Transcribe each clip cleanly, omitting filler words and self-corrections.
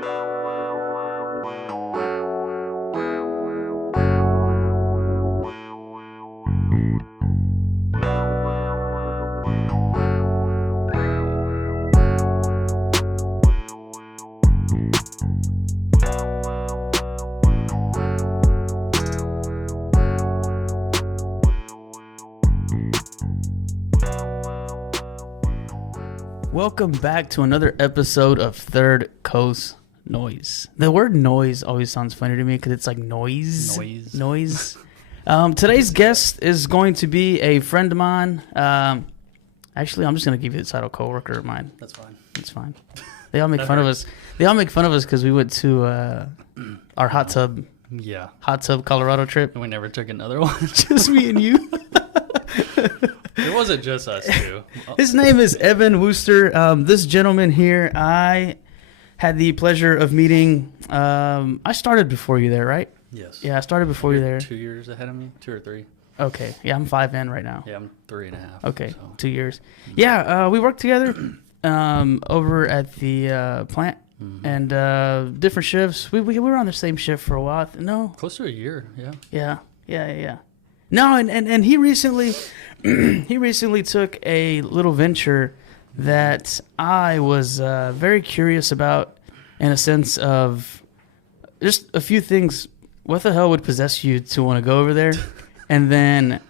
Welcome back to another episode of Third Coast Noise. The word noise always sounds funny to me because it's like noise. Today's guest is going to be a friend of mine. Actually, I'm just going to give you the title coworker of mine. That's fine. It's fine. They all make fun of us. They all make fun of us because we went to our hot tub Colorado trip. And we never took another one. Just me and you. It wasn't just us two. His name is Evan Wooster. This gentleman here, I had the pleasure of meeting. I started before you there, right? Yes. Yeah, I started before you there. 2 years ahead of me? 2 or 3? Okay. Yeah, I'm 5 in right now. Yeah, I'm 3.5. Okay, so. 2 years. Yeah, we worked together over at the plant and different shifts. We were on the same shift for a while. No? Close to a year, yeah. Yeah. No, and he recently took a little venture that I was very curious about, in a sense of just a few things. What the hell would possess you to want to go over there? And then,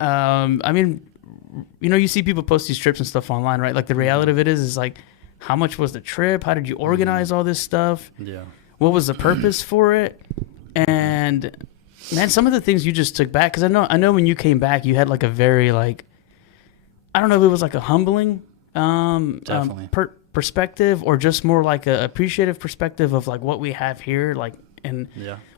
I mean, you know, you see people post these trips and stuff online, right? Like the reality of it is like, how much was the trip? How did you organize all this stuff? Yeah. What was the purpose for it? And man, some of the things you just took back, because I know when you came back, you had like a very like, I don't know if it was like a humbling perspective or just more like a appreciative perspective of like what we have here. Like, and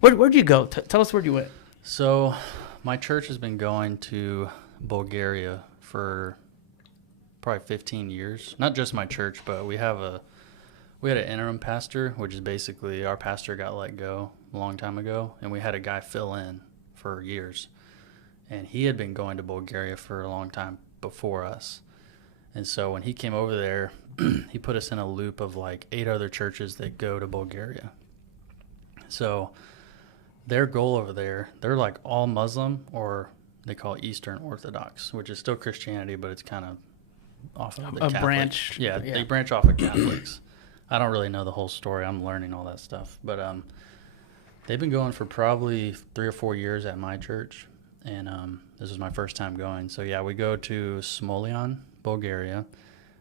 where'd you go? Tell us where you went. So my church has been going to Bulgaria for probably 15 years. Not just my church, but we had an interim pastor, which is basically our pastor got let go a long time ago, and we had a guy fill in for years. And he had been going to Bulgaria for a long time before us. And so when he came over there, he put us in a loop of like 8 other churches that go to Bulgaria. So their goal over there, they're like all Muslim, or they call it Eastern Orthodox, which is still Christianity, but it's kind of off of the Catholic branch. Yeah, they branch off of Catholics. I don't really know the whole story. I'm learning all that stuff. But they've been going for probably 3 or 4 years at my church. And this was my first time going. So, yeah, we go to Smolyan, Bulgaria.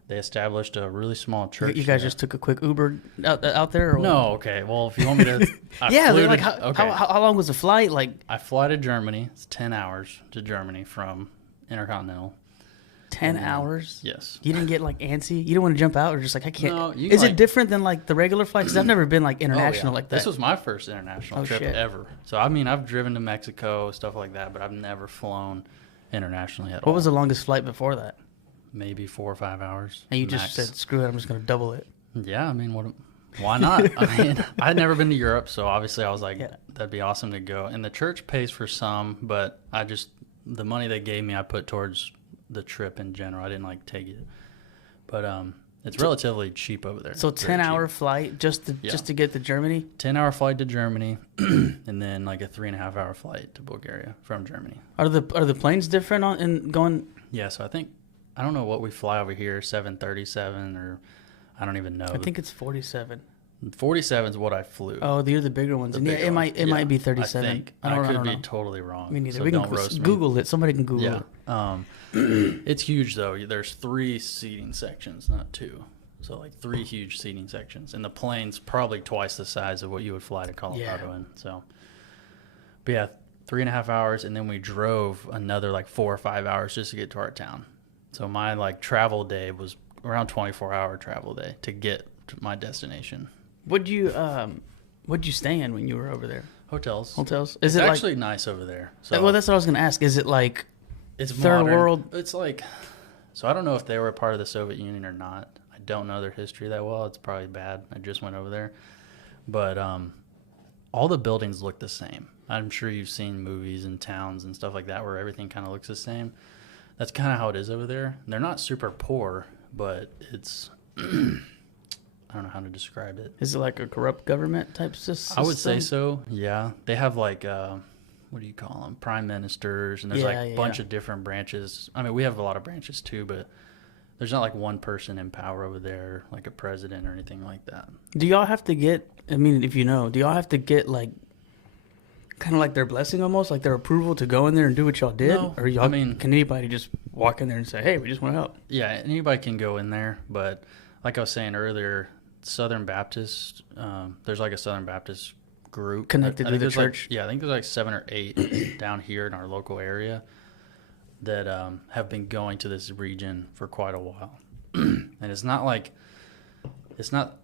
They established a really small church. You guys just took a quick Uber out there? Or no, okay. Well, if you want me to... how long was the flight? Like, I fly to Germany. It's 10 hours to Germany from Intercontinental. 10 hours? Yes. You didn't get like antsy? You didn't want to jump out or just like, I can't? No, is it different than like the regular flights? Because I've never been like international like that. This was my first international trip ever. So, I mean, I've driven to Mexico, stuff like that, but I've never flown internationally at all. What was the longest flight before that? Maybe 4 or 5 hours. And you just said, screw it, I'm just going to double it. Yeah, I mean, why not? I mean, I'd never been to Europe, so obviously I was like, that'd be awesome to go. And the church pays for some, but the money they gave me, I put towards the trip in general. I didn't like take it. But it's relatively cheap over there. So 10-hour flight just to get to Germany? 10-hour flight to Germany, and then like a 3.5-hour flight to Bulgaria from Germany. Are the planes different in going? Yeah, so I don't know what we fly over here, 737 or I don't even know. I think it's 47. 47 is what I flew. Oh, they're the bigger ones. It might be 37. I think. I could be totally wrong. Me neither. So we don't can roast me. Google it. Somebody can Google it. It's huge though. There's 3 seating sections, not 2. So like 3 huge seating sections, and the plane's probably twice the size of what you would fly to Colorado in. So, but yeah, 3.5 hours, and then we drove another like 4 or 5 hours just to get to our town. So my like travel day was around 24-hour travel day to get to my destination. What'd you stay in when you were over there? Hotels. Is it actually nice over there? So well, that's what I was gonna ask. Is it like it's third modern. world? It's like, so I don't know if they were a part of the Soviet Union or not. I don't know their history that well. It's probably bad. I just went over there, but all the buildings look the same. I'm sure you've seen movies and towns and stuff like that where everything kind of looks the same. That's kind of how it is over there. They're not super poor, but it's I don't know how to describe it. Is it like a corrupt government type system? I would say so. Yeah, they have like what do you call them? Prime ministers, and there's like a bunch of different branches. I mean, we have a lot of branches too, but there's not like one person in power over there, like a president or anything like that. Do y'all have to get? I mean, if you know, do y'all have to get like kind of like their blessing, almost like their approval to go in there and do what y'all did? No, or y'all, I mean, can anybody just walk in there and say, "Hey, we just want to help"? Yeah, anybody can go in there, but like I was saying earlier, Southern Baptist, there's like a Southern Baptist group Connected to the church. I think there's like 7 or 8 down here in our local area that have been going to this region for quite a while. And it's not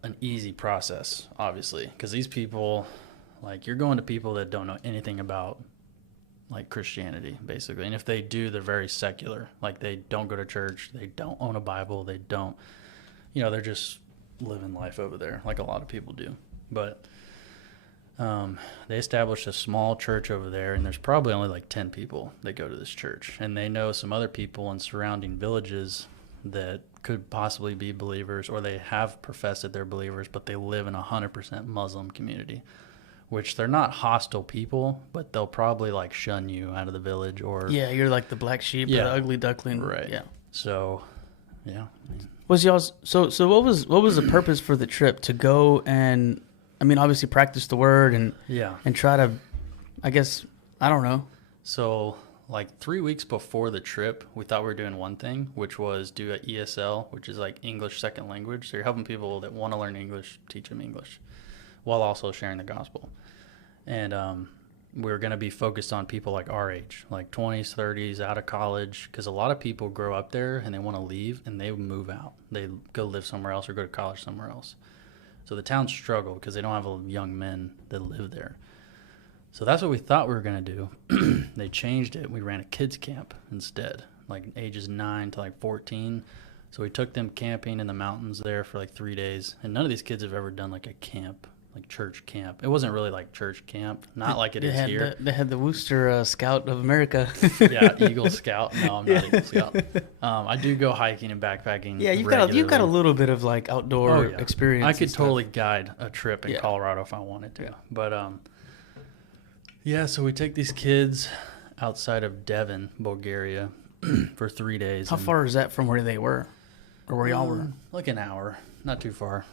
an easy process, obviously, because these people, like, you're going to people that don't know anything about like Christianity, basically. And if they do, they're very secular. Like, they don't go to church, they don't own a Bible, they don't, they're just living life over there like a lot of people do. But they established a small church over there, and there's probably only like 10 people that go to this church. And they know some other people in surrounding villages that could possibly be believers, or they have professed that they're believers, but they live in a 100% Muslim community, which they're not hostile people, but they'll probably like shun you out of the village, or you're like the black sheep, or the ugly duckling, right? Yeah. So, yeah. Was y'all's so what was the purpose for the trip? To go and, I mean, obviously practice the word and try to, I guess, I don't know. So like 3 weeks before the trip, we thought we were doing one thing, which was do an ESL, which is like English second language. So you're helping people that want to learn English, teach them English, while also sharing the gospel. And we were going to be focused on people like our age, like 20s, 30s, out of college, because a lot of people grow up there and they want to leave and they move out. They go live somewhere else or go to college somewhere else. So the towns struggle because they don't have young men that live there. So that's what we thought we were going to do. They changed it. We ran a kids camp instead, like ages 9 to like 14. So we took them camping in the mountains there for like 3 days. And none of these kids have ever done like a camp, like church camp. It wasn't really like church camp, not like it is here. They had the Wooster Scout of America. Yeah, Eagle Scout. No, I'm not Eagle Scout. I do go hiking and backpacking. Yeah, you've got a little bit of like outdoor experience. I could totally guide a trip in Colorado if I wanted to. Yeah. But so we take these kids outside of Devon, Bulgaria, for 3 days. How far is that from where they were, or where y'all were? Like an hour, not too far.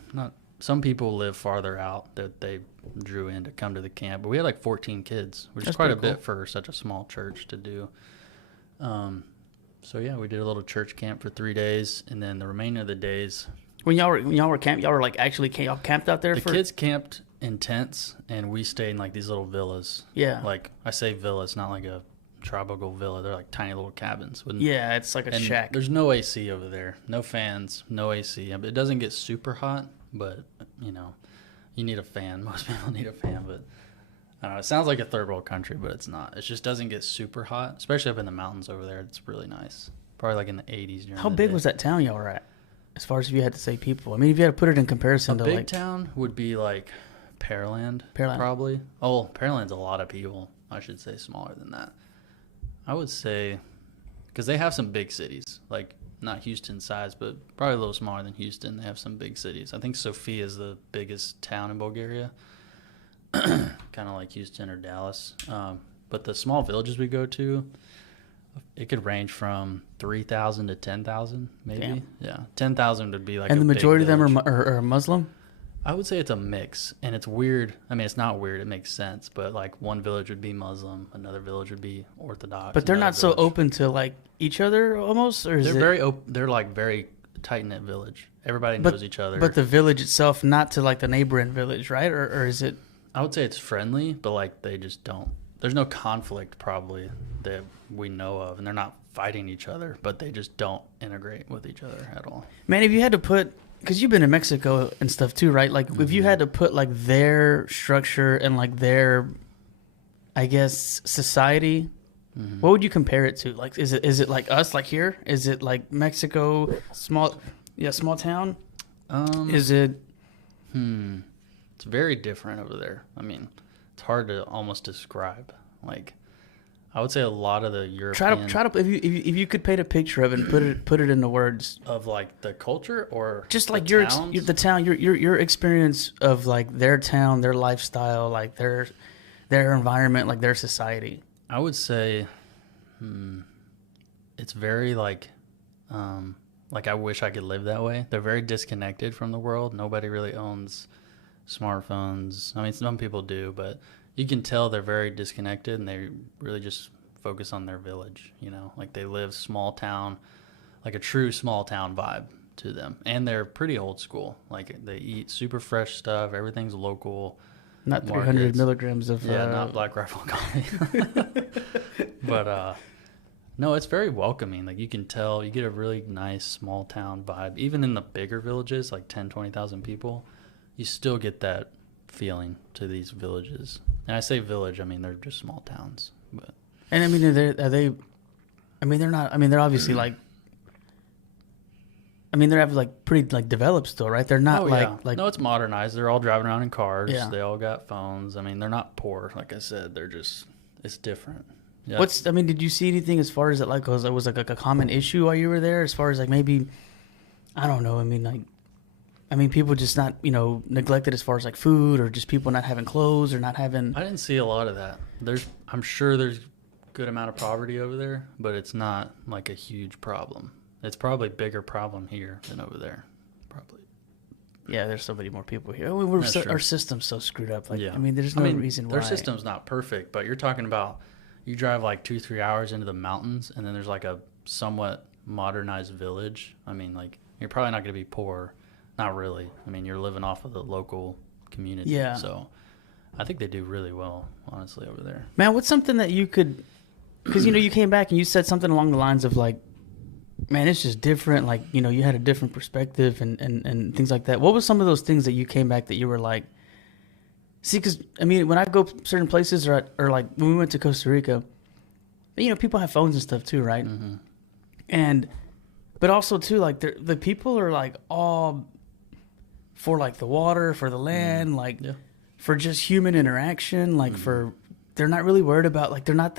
Some people live farther out that they drew in to come to the camp, but we had like 14 kids, which is quite a bit for such a small church to do. So we did a little church camp for 3 days, and then the remainder of the days. When y'all were camped, y'all were like actually y'all camped out there. The kids camped in tents, and we stayed in like these little villas. Yeah. Like, I say villas, not like a tropical villa. They're like tiny little cabins. It's like a shack. There's no AC over there, no fans, no AC. It doesn't get super hot, but you need a fan. Most people need a fan, but I don't know. It sounds like a third world country, but it's not. It just doesn't get super hot, especially up in the mountains over there. It's really nice. Probably like in the 80s. How big was that town y'all were at? As far as if you had to say people, I mean, if you had to put it in comparison to a big town would be like Pearland, probably. Oh, Pearland's a lot of people. I should say smaller than that. I would say, because they have some big cities, like not Houston size, but probably a little smaller than Houston. They have some big cities. I think Sofia is the biggest town in Bulgaria, kind of like Houston or Dallas. But the small villages we go to, it could range from 3,000 to 10,000, maybe. Damn. Yeah, 10,000 would be like. And the majority of them village. are Muslim. I would say it's a mix, and it's weird. I mean, it's not weird; it makes sense. But like, one village would be Muslim, another village would be Orthodox. But they're not so open to like each other, almost, or is they're very open. They're like very tight knit village. Everybody knows each other. But the village itself, not to like the neighboring village, right? Or is it? I would say it's friendly, but like they just don't. There's no conflict probably that we know of, and they're not fighting each other, but they just don't integrate with each other at all. Man, if you had to put. Because you've been in Mexico and stuff too, right? Like, if you had to put, like, their structure and, like, their, I guess, society, what would you compare it to? Like, is it like us, like here? Is it like Mexico, small town? Is it? It's very different over there. I mean, it's hard to almost describe. Like, I would say a lot of the European Try to if you could paint a picture of it and put it into words of like the culture or just like the towns? the town your experience of like their town, their lifestyle, like their environment, like their society. I would say it's very like I wish I could live that way. They're very disconnected from the world. Nobody really owns smartphones. I mean, some people do, but you can tell they're very disconnected and they really just focus on their village, you know, like they live small town, like a true small town vibe to them. And they're pretty old school. Like they eat super fresh stuff. Everything's local. Not 300 markets. milligrams of... not Black Rifle coffee. But, no, it's very welcoming. Like you can tell, you get a really nice small town vibe. Even in the bigger villages, like 10, 20,000 people, you still get that feeling to these villages. And I say village, I mean they're just small towns. But and I mean, are they? I mean, they're not. I mean, they're obviously like. I mean, they're like pretty like developed still, right? They're not like. No, it's modernized. They're all driving around in cars. Yeah. They all got phones. I mean, they're not poor. Like I said, they're just. It's different. Yeah. I mean, did you see anything as far as it like was like a common issue while you were there? As far as like maybe, I don't know. I mean, people just not, neglected as far as like food or just people not having clothes or not having. I didn't see a lot of that. I'm sure there's good amount of poverty over there, but it's not like a huge problem. It's probably a bigger problem here than over there. Probably. Yeah, there's so many more people here. Our system's so screwed up. Like, yeah. I mean, there's no reason why. Their system's not perfect, but you're talking about you drive like 2-3 hours into the mountains, and then there's like a somewhat modernized village. I mean, like you're probably not going to be poor. Not really. I mean, you're living off of the local community. Yeah. So I think they do really well, honestly, over there. Man, what's something that you could, because, you came back and you said something along the lines of like, man, it's just different. Like, you had a different perspective and things like that. What was some of those things that you came back that you were like, see, because, I mean, when I go certain places or like when we went to Costa Rica, people have phones and stuff too, right? Mm-hmm. But also too, like the people are like all for like the water, for the land, like for just human interaction, like they're not really worried about, like they're not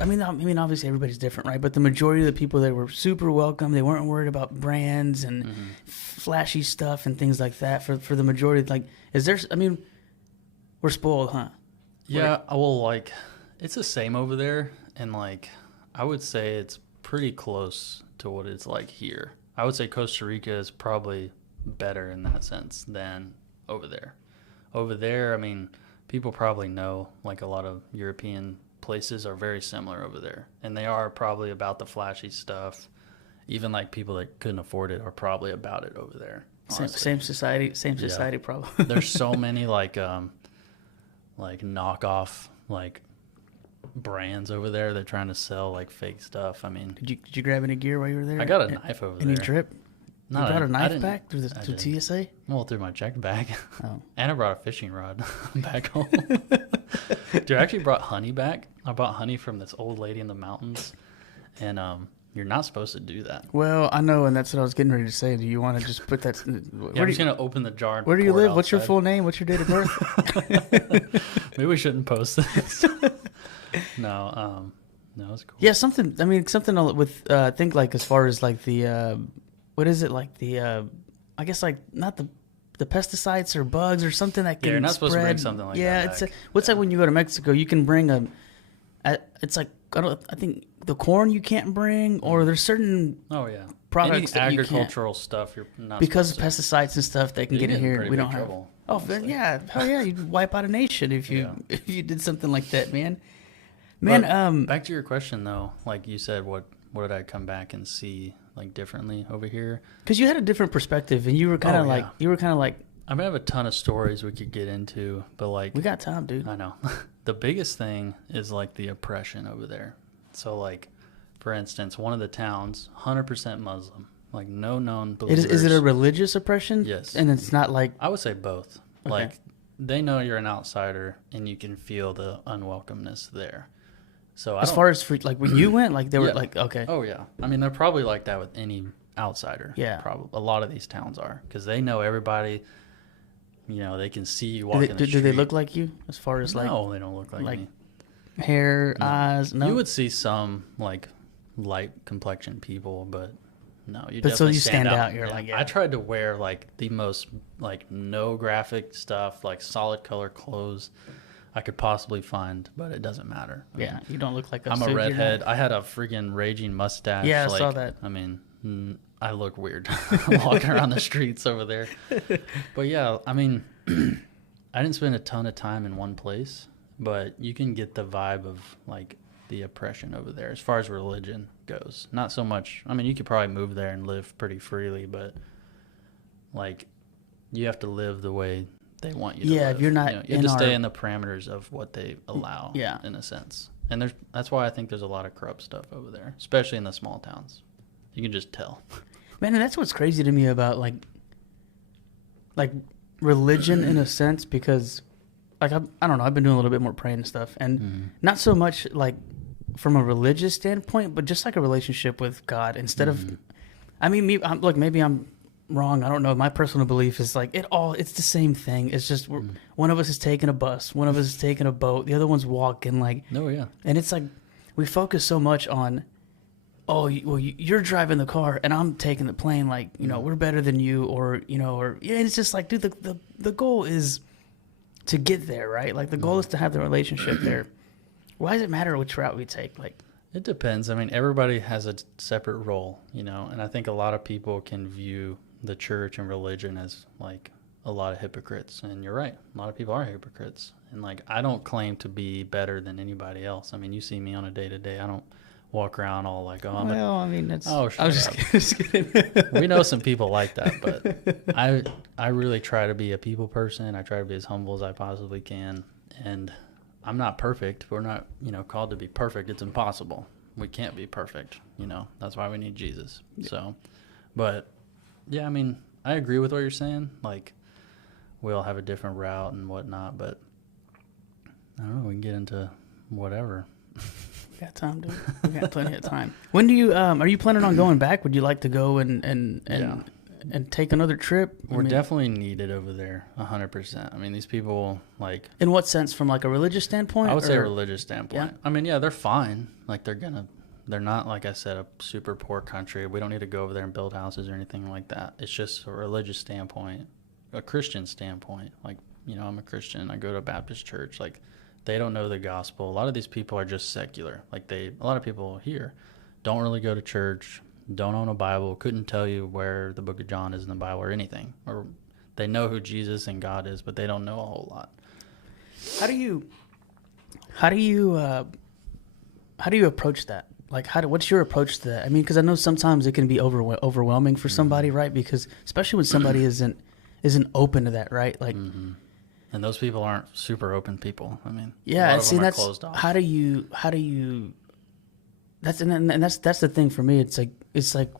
I mean, obviously everybody's different, right? But the majority of the people there were super welcome. They weren't worried about brands and flashy stuff and things like that. For the majority, like, we're spoiled, huh? Yeah, well, like, it's the same over there. And, like, I would say it's pretty close to what it's like here. I would say Costa Rica is probably better in that sense than over there. Over there, I mean, people probably know, like, a lot of European places are very similar over there, and they are probably about the flashy stuff. Even like people that couldn't afford it are probably about it over there. Same society problem. There's so many like knockoff like brands over there. They're trying to sell like fake stuff. I mean, did you grab any gear while you were there? I got a knife over there. Any drip? You brought a knife back through TSA? Well, through my check bag. Oh. And I brought a fishing rod back home. Dude, I actually brought honey back. I bought honey from this old lady in the mountains. And you're not supposed to do that. Well, I know, and that's what I was getting ready to say. Do you want to just put that... I'm just going to open the jar and where do you live? outside. What's your full name? What's your date of birth? Maybe we shouldn't post this. No, it's cool. Yeah, something with, I think, like, as far as, like, the... what is it, like the I guess like not the pesticides or bugs or something that can you're not spread. supposed to bring something like that. Yeah, it's like when you go to Mexico, you can bring it's like I think the corn you can't bring, or there's certain products any that agricultural stuff you're not because of pesticides and stuff they can get in here. We don't have. Trouble, hell yeah, you'd wipe out a nation if you did something like that, man. Back to your question though, like you said, what did I come back and see like differently over here? Because you had a different perspective, and you were kind of like I mean, I have a ton of stories we could get into, but like we got time, dude. I know. The biggest thing is like the oppression over there. So like, for instance, one of the towns, 100% Muslim, like no known believers. Is it a religious oppression? Yes. And it's not like... I would say both. Okay. Like they know you're an outsider, and you can feel the unwelcomeness there. So as far as like when you went, like they were like, okay. Oh yeah. I mean, they're probably like that with any outsider. Yeah. Probably a lot of these towns are, because they know everybody. They can see you walking the street. Do they look like you? As far as like... No, they don't look like me. hair, No. eyes. No, You would see some like light complexion people, but no, you but so definitely you stand out. You're Yeah. like, yeah. I tried to wear like the most like no graphic stuff, like solid color clothes I could possibly find, but it doesn't matter. I Yeah, mean, you don't look like I'm suit, a you're redhead. not- I had a freaking raging mustache. Yeah, I like, saw that. I mean, I look weird walking around the streets over there. But yeah, I mean, I didn't spend a ton of time in one place, but you can get the vibe of like the oppression over there as far as religion goes. Not so much. I mean, you could probably move there and live pretty freely, but like you have to live the way they want you to Yeah, live. if you're not you have in to stay our- in the parameters of what they allow. Yeah. In a sense, and that's why I think there's a lot of corrupt stuff over there, especially in the small towns. You can just tell. Man, and that's what's crazy to me about like religion in a sense, because like I don't know, I've been doing a little bit more praying and stuff, and not so much like from a religious standpoint, but just like a relationship with God instead of. I mean, look, maybe I'm wrong. I don't know. My personal belief is like it's the same thing. It's just one of us is taking a bus, one of us is taking a boat, the other one's walking. Like, Oh yeah. and it's like we focus so much on, you're driving the car and I'm taking the plane. Like, we're better than you, or it's just like, dude, the goal is to get there, right? Like the goal is to have the relationship there. Why does it matter which route we take? Like, It depends. I mean, everybody has a separate role, and I think a lot of people can view the church and religion as like a lot of hypocrites. And you're right. A lot of people are hypocrites. And like, I don't claim to be better than anybody else. I mean, you see me on a day to day. I don't walk around all like, oh, I mean, that's. Oh, I was just kidding. we know some people like that, but I really try to be a people person. I try to be as humble as I possibly can. And I'm not perfect. We're not, called to be perfect. It's impossible. We can't be perfect. That's why we need Jesus. Yeah. So, but yeah, I mean, I agree with what you're saying. Like, we all have a different route and whatnot, but I don't know. We can get into whatever. We got time, dude. We got plenty of time. When do you, are you planning on going back? Would you like to go and take another trip? We're definitely needed over there, 100%. I mean, these people, like... In what sense? From, like, a religious standpoint? I would say a religious standpoint. Yeah. I mean, yeah, they're fine. Like, they're not, like I said, a super poor country. We don't need to go over there and build houses or anything like that. It's just a religious standpoint, a Christian standpoint. Like, I'm a Christian. I go to a Baptist church. Like, they don't know the gospel. A lot of these people are just secular. Like, a lot of people here don't really go to church, don't own a Bible, couldn't tell you where the book of John is in the Bible or anything. Or they know who Jesus and God is, but they don't know a whole lot. How do you approach that? Like, what's your approach to that? I mean, because I know sometimes it can be overwhelming for somebody, right? Because especially when somebody isn't open to that, right? Like, and those people aren't super open people. I mean, yeah, see, that's closed off. how do you that's the thing for me. It's like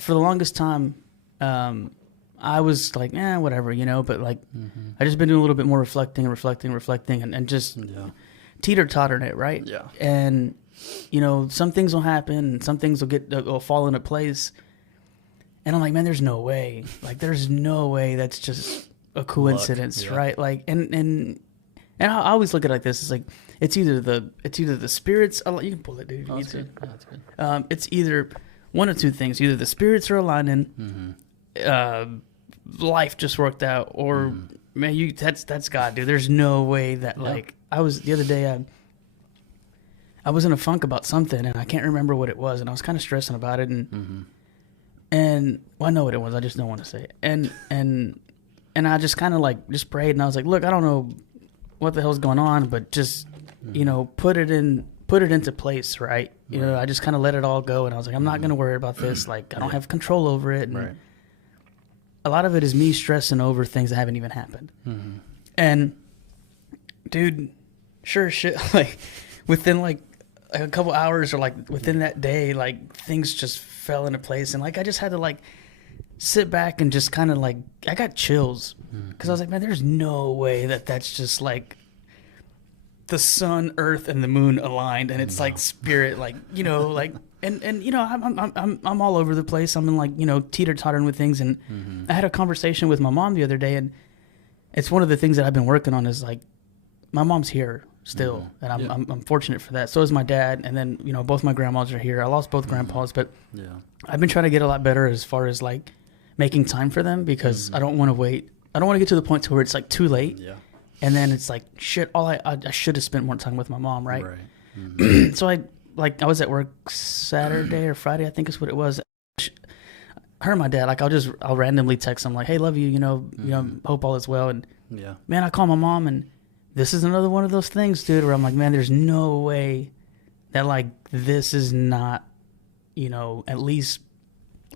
for the longest time, I was like, whatever, but like I just been doing a little bit more reflecting and just teeter-tottering it, right? Yeah. And some things will happen and some things will fall into place. And I'm like, man, there's no way. Like, there's no way that's just a coincidence, Luck, yeah. right? Like, and I always look at it like this. It's like it's either the spirits. You can pull it, dude. Oh, that's good. Yeah, that's good. It's either one of two things. Either the spirits are aligning, life just worked out, or man, that's God, dude. There's no way that like I was the other day. I was in a funk about something, and I can't remember what it was, and I was kind of stressing about it, and well, I know what it was. I just don't want to say it, and I just kind of like just prayed, and I was like, look, I don't know what the hell's going on, but just put it into place, right? I just kind of let it all go, and I was like, I'm not gonna worry about this. Like, I don't have control over it, and Right. a lot of it is me stressing over things that haven't even happened. And dude, sure as shit, like within like a couple hours or like within that day, like things just fell into place, and like I just had to like sit back and just kind of like I got chills because I was like, man, there's no way that that's just like the sun, earth, and the moon aligned, and it's like spirit, like like and I'm all over the place. I'm in like teeter tottering with things, and I had a conversation with my mom the other day, and it's one of the things that I've been working on is like my mom's here, still, and I'm fortunate for that. So is my dad, and then both my grandmas are here. I lost both grandpas, but I've been trying to get a lot better as far as like making time for them because I don't want to wait. I don't want to get to the point to where it's like too late, and then it's like shit. I should have spent more time with my mom, right? So I was at work Saturday or Friday, I think is what it was. Her and my dad, like I'll randomly text them like, "Hey, love you, hope all is well." And man, I call my mom, and this is another one of those things, dude, where I'm like, man, there's no way that like this is not, at least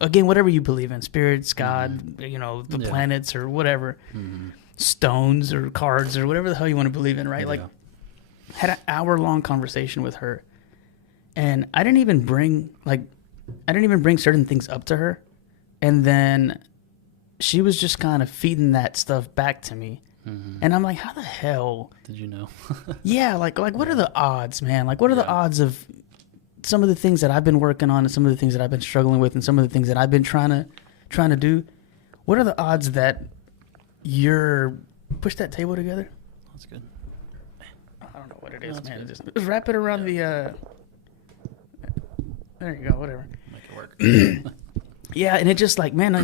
again, whatever you believe in, spirits, God, the planets or whatever, stones or cards or whatever the hell you want to believe in, right? Like, had an hour-long conversation with her, and I didn't even bring certain things up to her. And then she was just kind of feeding that stuff back to me. And I'm like, how the hell did you know? Yeah, like what are the odds, man? Like, what are the odds of some of the things that I've been working on and some of the things that I've been struggling with and some of the things that I've been trying to do? What are the odds that you're push that table together? That's good. I don't know what it is, man. Just wrap it around the there you go, whatever. Make it work. Yeah, and it just like, man,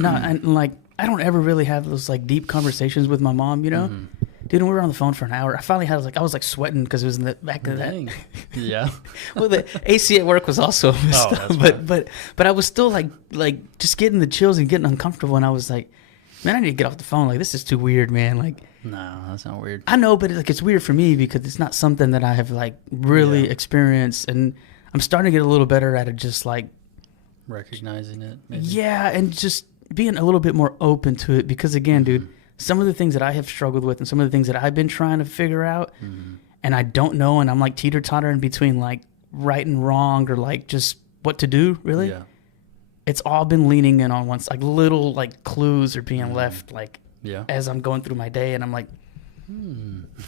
I don't ever really have those like deep conversations with my mom, Dude, when we were on the phone for an hour, I finally had I was like sweating because it was in the back of that. Yeah. Well, the AC at work was also messed up, but I was still like just getting the chills and getting uncomfortable, and I was like, man, I need to get off the phone. Like, this is too weird, man. Like, no, that's not weird. I know, but it's weird for me because it's not something that I have like really experienced, and I'm starting to get a little better at it, just like recognizing it. Maybe. Yeah, and just being a little bit more open to it because, again, dude, some of the things that I have struggled with and some of the things that I've been trying to figure out and I don't know, and I'm like teeter-tottering between like right and wrong or like just what to do, really. Yeah. It's all been leaning in on once, like little like clues are being left like as I'm going through my day, and I'm like,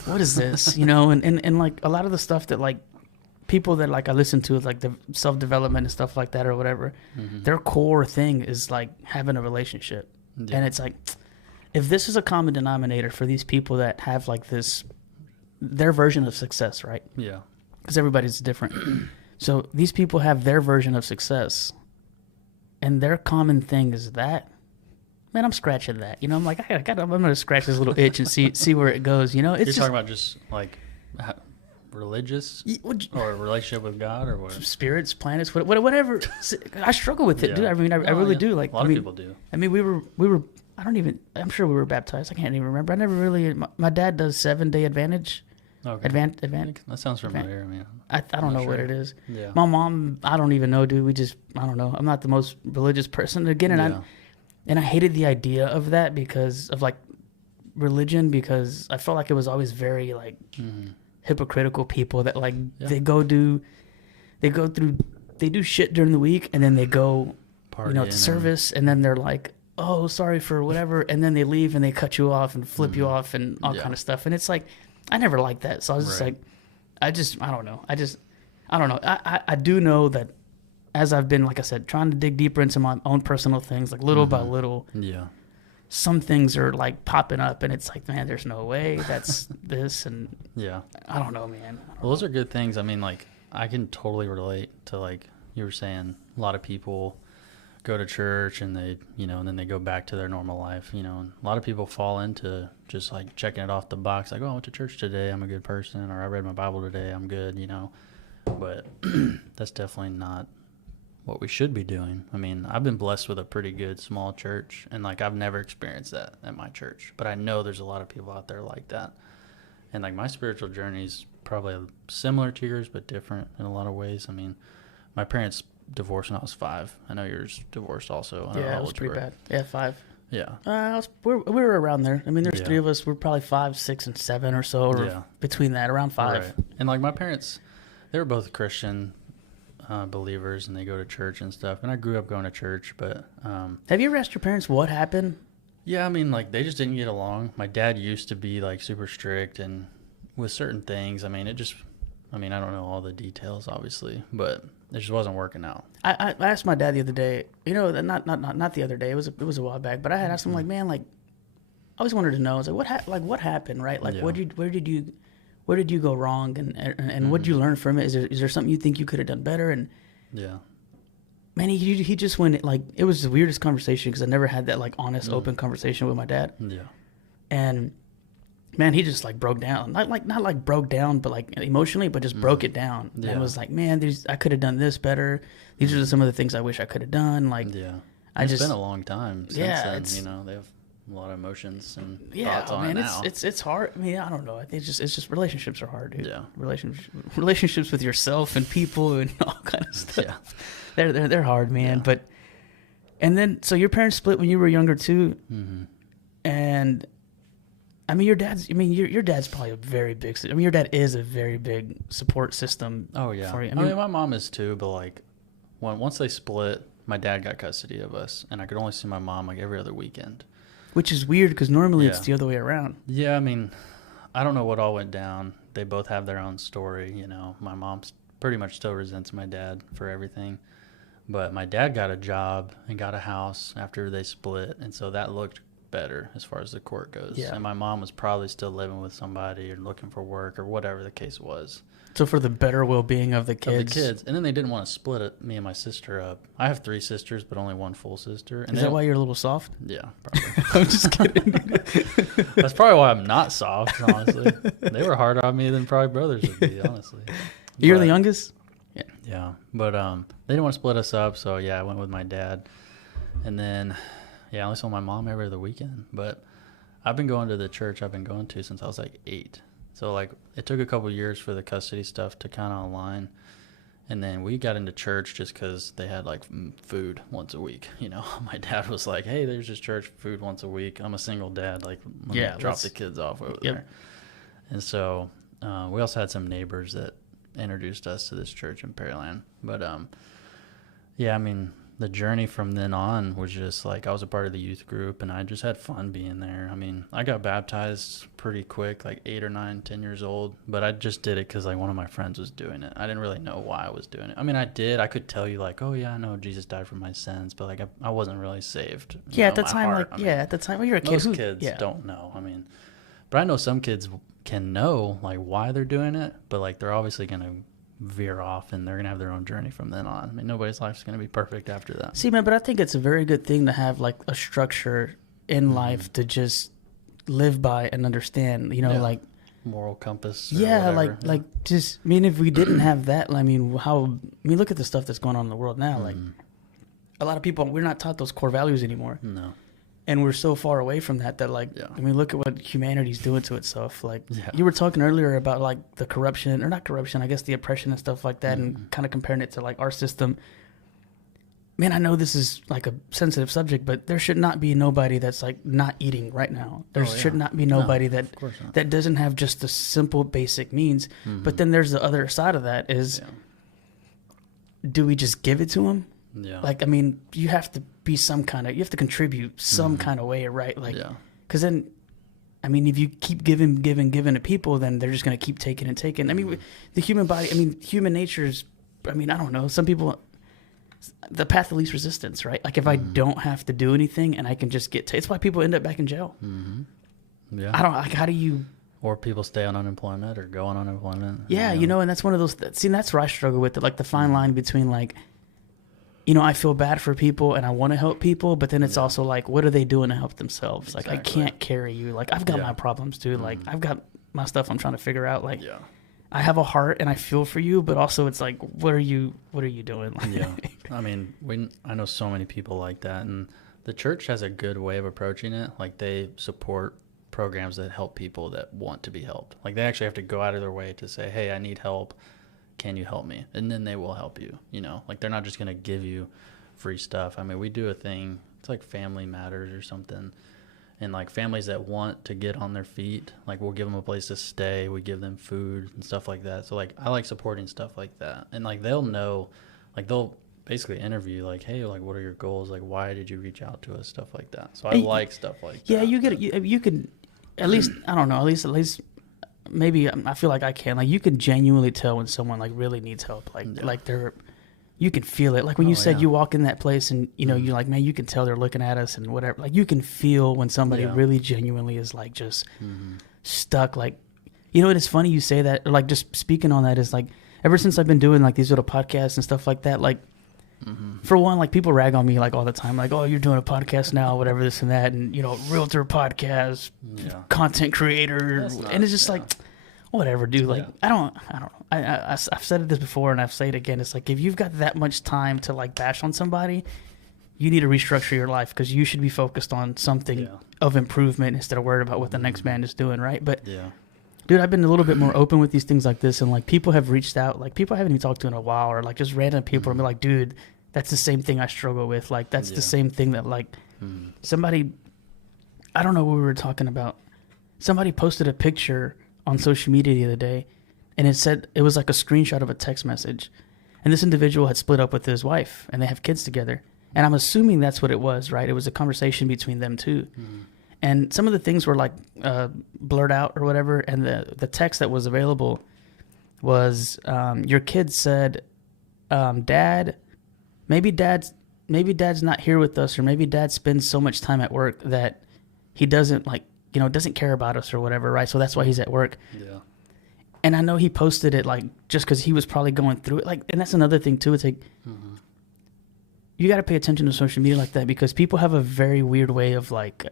what is this? And like a lot of the stuff that like people that like I listen to, like the self-development and stuff like that or whatever, their core thing is like having a relationship. And it's like, if this is a common denominator for these people that have like this, their version of success, right? Yeah. Because everybody's different. So these people have their version of success, and their common thing is that, man, I'm scratching that. I'm like, I'm going to scratch this little itch and see where it goes. It's You're just talking about just like religious or a relationship with God or what? Spirits, planets, whatever. I struggle with it, dude. I mean, I really do. Like, a lot of people do. I mean, we were. I'm sure we were baptized. I can't even remember. I never really. My dad does 7-day Advantage. Okay. Advant. That sounds familiar. I mean, I don't know what it is. Yeah. My mom, I don't even know, dude. I don't know. I'm not the most religious person again, and I hated the idea of that because of like religion, because I felt like it was always very like hypocritical people that like they do shit during the week and then they go to service and then they're like, oh, sorry for whatever, and then they leave and they cut you off and flip you off and all kind of stuff, and it's like I never liked that, so I was just like, I don't know. I do know that as I've been, like I said, trying to dig deeper into my own personal things, like little by little, some things are like popping up, and it's like, man, there's no way that's this, and I don't know, man. Well, those are good things. I mean, like, I can totally relate to, like you were saying, a lot of people go to church and they, and then they go back to their normal life, and a lot of people fall into just like checking it off the box, like, oh, I went to church today, I'm a good person, or I read my Bible today, I'm good, but that's definitely not what we should be doing. I mean, I've been blessed with a pretty good small church, and like I've never experienced that at my church, but I know there's a lot of people out there like that, and like my spiritual journey is probably similar to yours but different in a lot of ways. I mean, my parents divorced when I was 5. I know yours divorced also. Yeah, it was pretty bad. Yeah, 5. Yeah. We were around there. I mean, there's 3 of us. We're probably 5, 6, and 7 or so, or between that, around 5. Right. And like my parents, they were both Christian believers, and they go to church and stuff. And I grew up going to church, but have you ever asked your parents what happened? Yeah, I mean, like, they just didn't get along. My dad used to be like super strict, and with certain things, I mean, I don't know all the details, obviously, but it just wasn't working out. I asked my dad the other day, not the other day, it was a while back, but I had asked him, like, man, like, I always wanted to know, I was like, what happened, right? Like, where did you where did you go wrong, and what did you learn from it? Is there something you think you could have done better? And Yeah. man, he just went like, it was the weirdest conversation because I never had that like honest, open conversation with my dad. Yeah. And man, he just like broke down, not like broke down, but like emotionally, but just broke it down. Yeah. And was like, man, I could have done this better. These are some of the things I wish I could have done. Like, Yeah. It's been a long time since then. You know, they have a lot of emotions and thoughts on man, it now. it's hard. I mean, I don't know. I think it's just relationships are hard, dude. Yeah. Relationships with yourself and people and all kind of stuff. Yeah. They're hard, man. Yeah. And then so your parents split when you were younger too, and I mean your dad's probably a very big. I mean your dad is a very big support system. Oh yeah. For you. I mean my mom is too, but like once they split, my dad got custody of us, and I could only see my mom like every other weekend. Which is weird because normally it's the other way around. Yeah, I mean, I don't know what all went down. They both have their own story, you know. My mom pretty much still resents my dad for everything. But my dad got a job and got a house after they split, and so that looked better as far as the court goes. Yeah. And my mom was probably still living with somebody or looking for work or whatever the case was. So for the better well-being of the kids. And then they didn't want to split it, me and my sister up. I have 3 sisters, but only 1 full sister. And is that why you're a little soft? Yeah, probably. I'm just kidding. That's probably why I'm not soft, honestly. They were harder on me than probably brothers would be, honestly. You're the youngest? Yeah. But they didn't want to split us up, so yeah, I went with my dad. And then, I only saw my mom every other weekend. But I've been going to the church I've been going to since I was like 8. So, like, it took a couple years for the custody stuff to kind of align. And then we got into church just because they had, like, food once a week. You know, my dad was like, hey, there's just church food once a week. I'm a single dad. Like, let me drop the kids off over there. And so we also had some neighbors that introduced us to this church in Pearland. But, I mean, the journey from then on was just like I was a part of the youth group and I just had fun being there. I mean, I got baptized pretty quick, like 8 or 9, 10 years old, but I just did it because like one of my friends was doing it. I didn't really know why I was doing it. I mean, I could tell you like, oh yeah, I know Jesus died for my sins, but like I wasn't really saved. Yeah, at the time, at the time when you're a kid, most kids don't know. I mean, but I know some kids can know like why they're doing it, but like they're obviously gonna veer off and they're gonna have their own journey from then on. I mean, nobody's life's gonna be perfect after that. See, man, but I think it's a very good thing to have like a structure in life to just live by and understand. You know, like moral compass. Like just. I mean, if we didn't have that, I mean, look at the stuff that's going on in the world now. Like a lot of people, we're not taught those core values anymore. No. And we're so far away from that like, I mean, look at what humanity's doing to itself. Like, you were talking earlier about, like, the corruption, or not corruption, I guess the oppression and stuff like that, and kind of comparing it to, like, our system. Man, I know this is, like, a sensitive subject, but there should not be nobody that's, like, not eating right now. There should not be nobody that doesn't have just the simple, basic means. But then there's the other side of that is, do we just give it to them? Yeah. Like, I mean, you have to be you have to contribute some kind of way, right? Like, because then, I mean, if you keep giving to people, then they're just going to keep taking and taking. I mean, the human body, I mean, human nature is, I mean, I don't know. Some people, the path of least resistance, right? Like, if I don't have to do anything and I can just it's why people end up back in jail. Yeah. I don't, like, how do you... Or people stay on unemployment or go on unemployment. Yeah, you know, and that's one of those, that's where I struggle with it, like the fine line between, like, you know, I feel bad for people and I want to help people, but then it's also like, what are they doing to help themselves? Like, I can't carry you. Like, I've got my problems too. Like, I've got my stuff I'm trying to figure out. Like, I have a heart and I feel for you, but also it's like, what are you doing? Like, I mean, I know so many people like that, and the church has a good way of approaching it. Like, they support programs that help people that want to be helped. Like, they actually have to go out of their way to say, hey, I need help. Can you help me? And then they will help you, you know, like they're not just going to give you free stuff. I mean, we do a thing, it's like Family Matters or something. And like families that want to get on their feet, like we'll give them a place to stay. We give them food and stuff like that. So like, I like supporting stuff like that. And like, they'll know, like they'll basically interview like, hey, like, what are your goals? Like, why did you reach out to us? Stuff like that. So I like stuff like that. Yeah, you could, at least, I don't know, at least maybe I feel like I can. Like, you can genuinely tell when someone like really needs help. Like you can feel it. Like when you said you walk in that place and you know you're like, man, you can tell they're looking at us and whatever. Like, you can feel when somebody really genuinely is like just stuck. Like, You know, it's funny you say that. Like, just speaking on that is like, ever since I've been doing like these little podcasts and stuff like that, like, for one, like people rag on me like all the time, like, oh, you're doing a podcast now, whatever, this and that, and you know, realtor podcast, content creator, and it's just like, whatever, dude. Like, I don't know. I've said this before, and I've said it again. It's like if you've got that much time to like bash on somebody, you need to restructure your life because you should be focused on something of improvement instead of worried about what the next man is doing, right? But dude, I've been a little bit more open with these things like this, and like people have reached out, like people I haven't even talked to in a while, or like just random people and be like, dude, that's the same thing I struggle with. Like that's the same thing that like somebody, I don't know what we were talking about. Somebody posted a picture on social media the other day, and it said it was like a screenshot of a text message, and this individual had split up with his wife, and they have kids together, and I'm assuming that's what it was, right? It was a conversation between them two. And some of the things were like blurred out or whatever, and the text that was available was your kid said, "Dad, maybe dad's not here with us, or maybe dad spends so much time at work that he doesn't like, you know, doesn't care about us or whatever, right? So that's why he's at work." Yeah. And I know he posted it like just because he was probably going through it, like, and that's another thing too. It's like you got to pay attention to social media like that because people have a very weird way of like,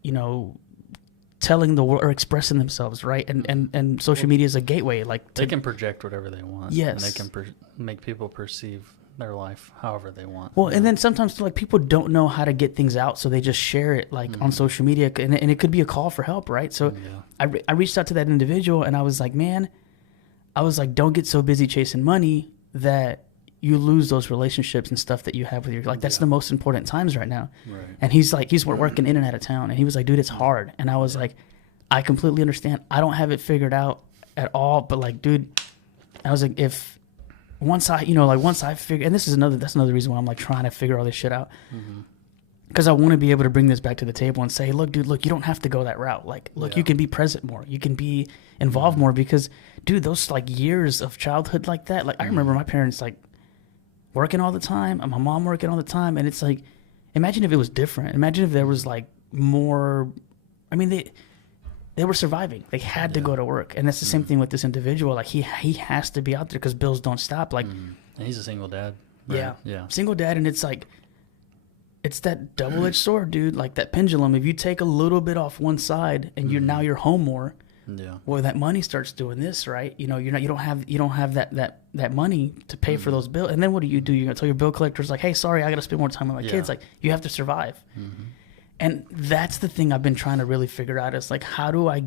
you know, telling the world or expressing themselves, right? And social media is a gateway. Like they can project whatever they want. Yes, and they can make people perceive their life however they want. Well, and then sometimes like people don't know how to get things out, so they just share it like on social media, and it could be a call for help, right? So I reached out to that individual, and I was like, man, don't get so busy chasing money that you lose those relationships and stuff that you have with your, like, that's the most important times right now. Right. And he's like, he's working in and out of town, and he was like, dude, it's hard. And I was like, I completely understand. I don't have it figured out at all, but like, dude, I was like, once I figure, and that's another reason why I'm like trying to figure all this shit out. Because I want to be able to bring this back to the table and say, look, dude, you don't have to go that route. Like, look, you can be present more. You can be involved more because, dude, those like years of childhood like that, like I remember my parents like working all the time, and my mom working all the time, and it's like, imagine if it was different. Imagine if there was like more. I mean, they were surviving. They had to go to work, and that's the same thing with this individual. Like he has to be out there because bills don't stop. Like, and he's a single dad. Right? Yeah, single dad, and it's like, it's that double-edged sword, dude. Like that pendulum. If you take a little bit off one side, and you're home more. Yeah. Well, that money starts doing this, right? You know, you don't have that money to pay for those bills, and then what do? You're gonna tell your bill collectors like, hey, sorry, I got to spend more time with my kids. Like, you have to survive. And that's the thing I've been trying to really figure out is like, how do I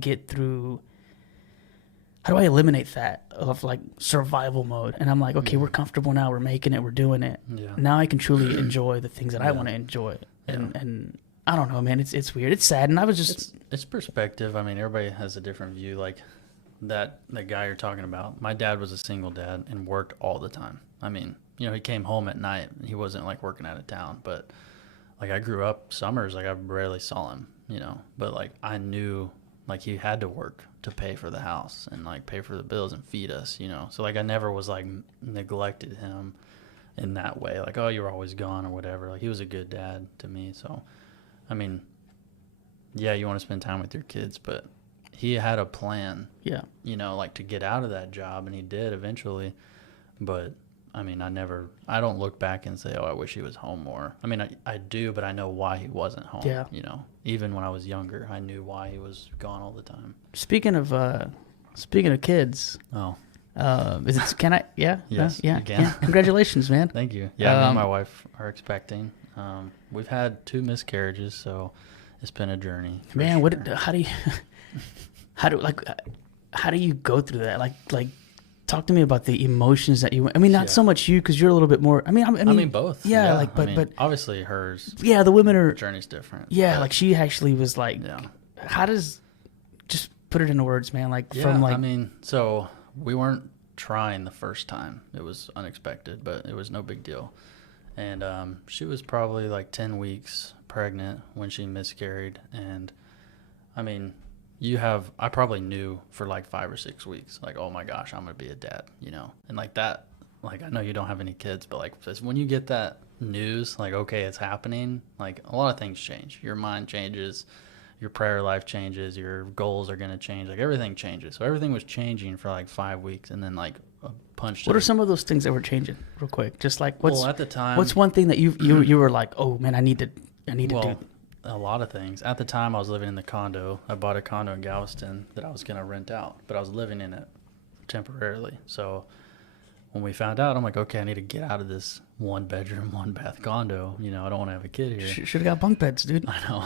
eliminate that of like survival mode? And I'm like, okay, we're comfortable now, we're making it, we're doing it. Now I can truly enjoy the things that I want to enjoy. And I don't know, man. It's weird. It's sad. And I was just... It's perspective. I mean, everybody has a different view. Like, the guy you're talking about, my dad was a single dad and worked all the time. I mean, you know, he came home at night. He wasn't, like, working out of town. But, like, I grew up summers, like, I rarely saw him, you know. But, like, I knew, like, he had to work to pay for the house and, like, pay for the bills and feed us, you know. So, like, I never was, like, neglected him in that way. Like, oh, you were always gone or whatever. Like, he was a good dad to me, so... I mean, yeah, you want to spend time with your kids, but he had a plan, you know, like to get out of that job, and he did eventually. But, I mean, I don't look back and say, oh, I wish he was home more. I mean, I do, but I know why he wasn't home, you know. Even when I was younger, I knew why he was gone all the time. Speaking of kids. Oh. Can I? Yeah? Yes, yeah. You can. Yeah. Congratulations, man. Thank you. Yeah, me and my wife are expecting. We've had 2 miscarriages, so it's been a journey. Man, sure. How do you go through that? Like, talk to me about the emotions that you. I mean, not so much you because you're a little bit more. I mean both. Yeah, but obviously hers. Yeah, the women are. Journey's different. Yeah, like she actually was like. Yeah. How does? Just put it into words, man. Like from like. I mean, so we weren't trying the first time. It was unexpected, but it was no big deal. And she was probably like 10 weeks pregnant when she miscarried. And I mean, I probably knew for like 5 or 6 weeks, like, oh my gosh, I'm going to be a dad, you know? And like that, like, I know you don't have any kids, but like when you get that news, like, okay, it's happening, like a lot of things change. Your mind changes. your prayer life changes, your goals are going to change, like everything changes. So everything was changing for like 5 weeks, and then like a punch. What are some of those things that were changing, real quick? Just like well, at the time, what's one thing that you were like, oh man, I need to do. A lot of things. At the time, I was living in the condo. I bought a condo in Galveston that I was going to rent out, but I was living in it temporarily. So when we found out, I'm like, okay, I need to get out of this 1-bedroom, 1-bath condo. You know, I don't want to have a kid here. Should have got bunk beds, dude. I know.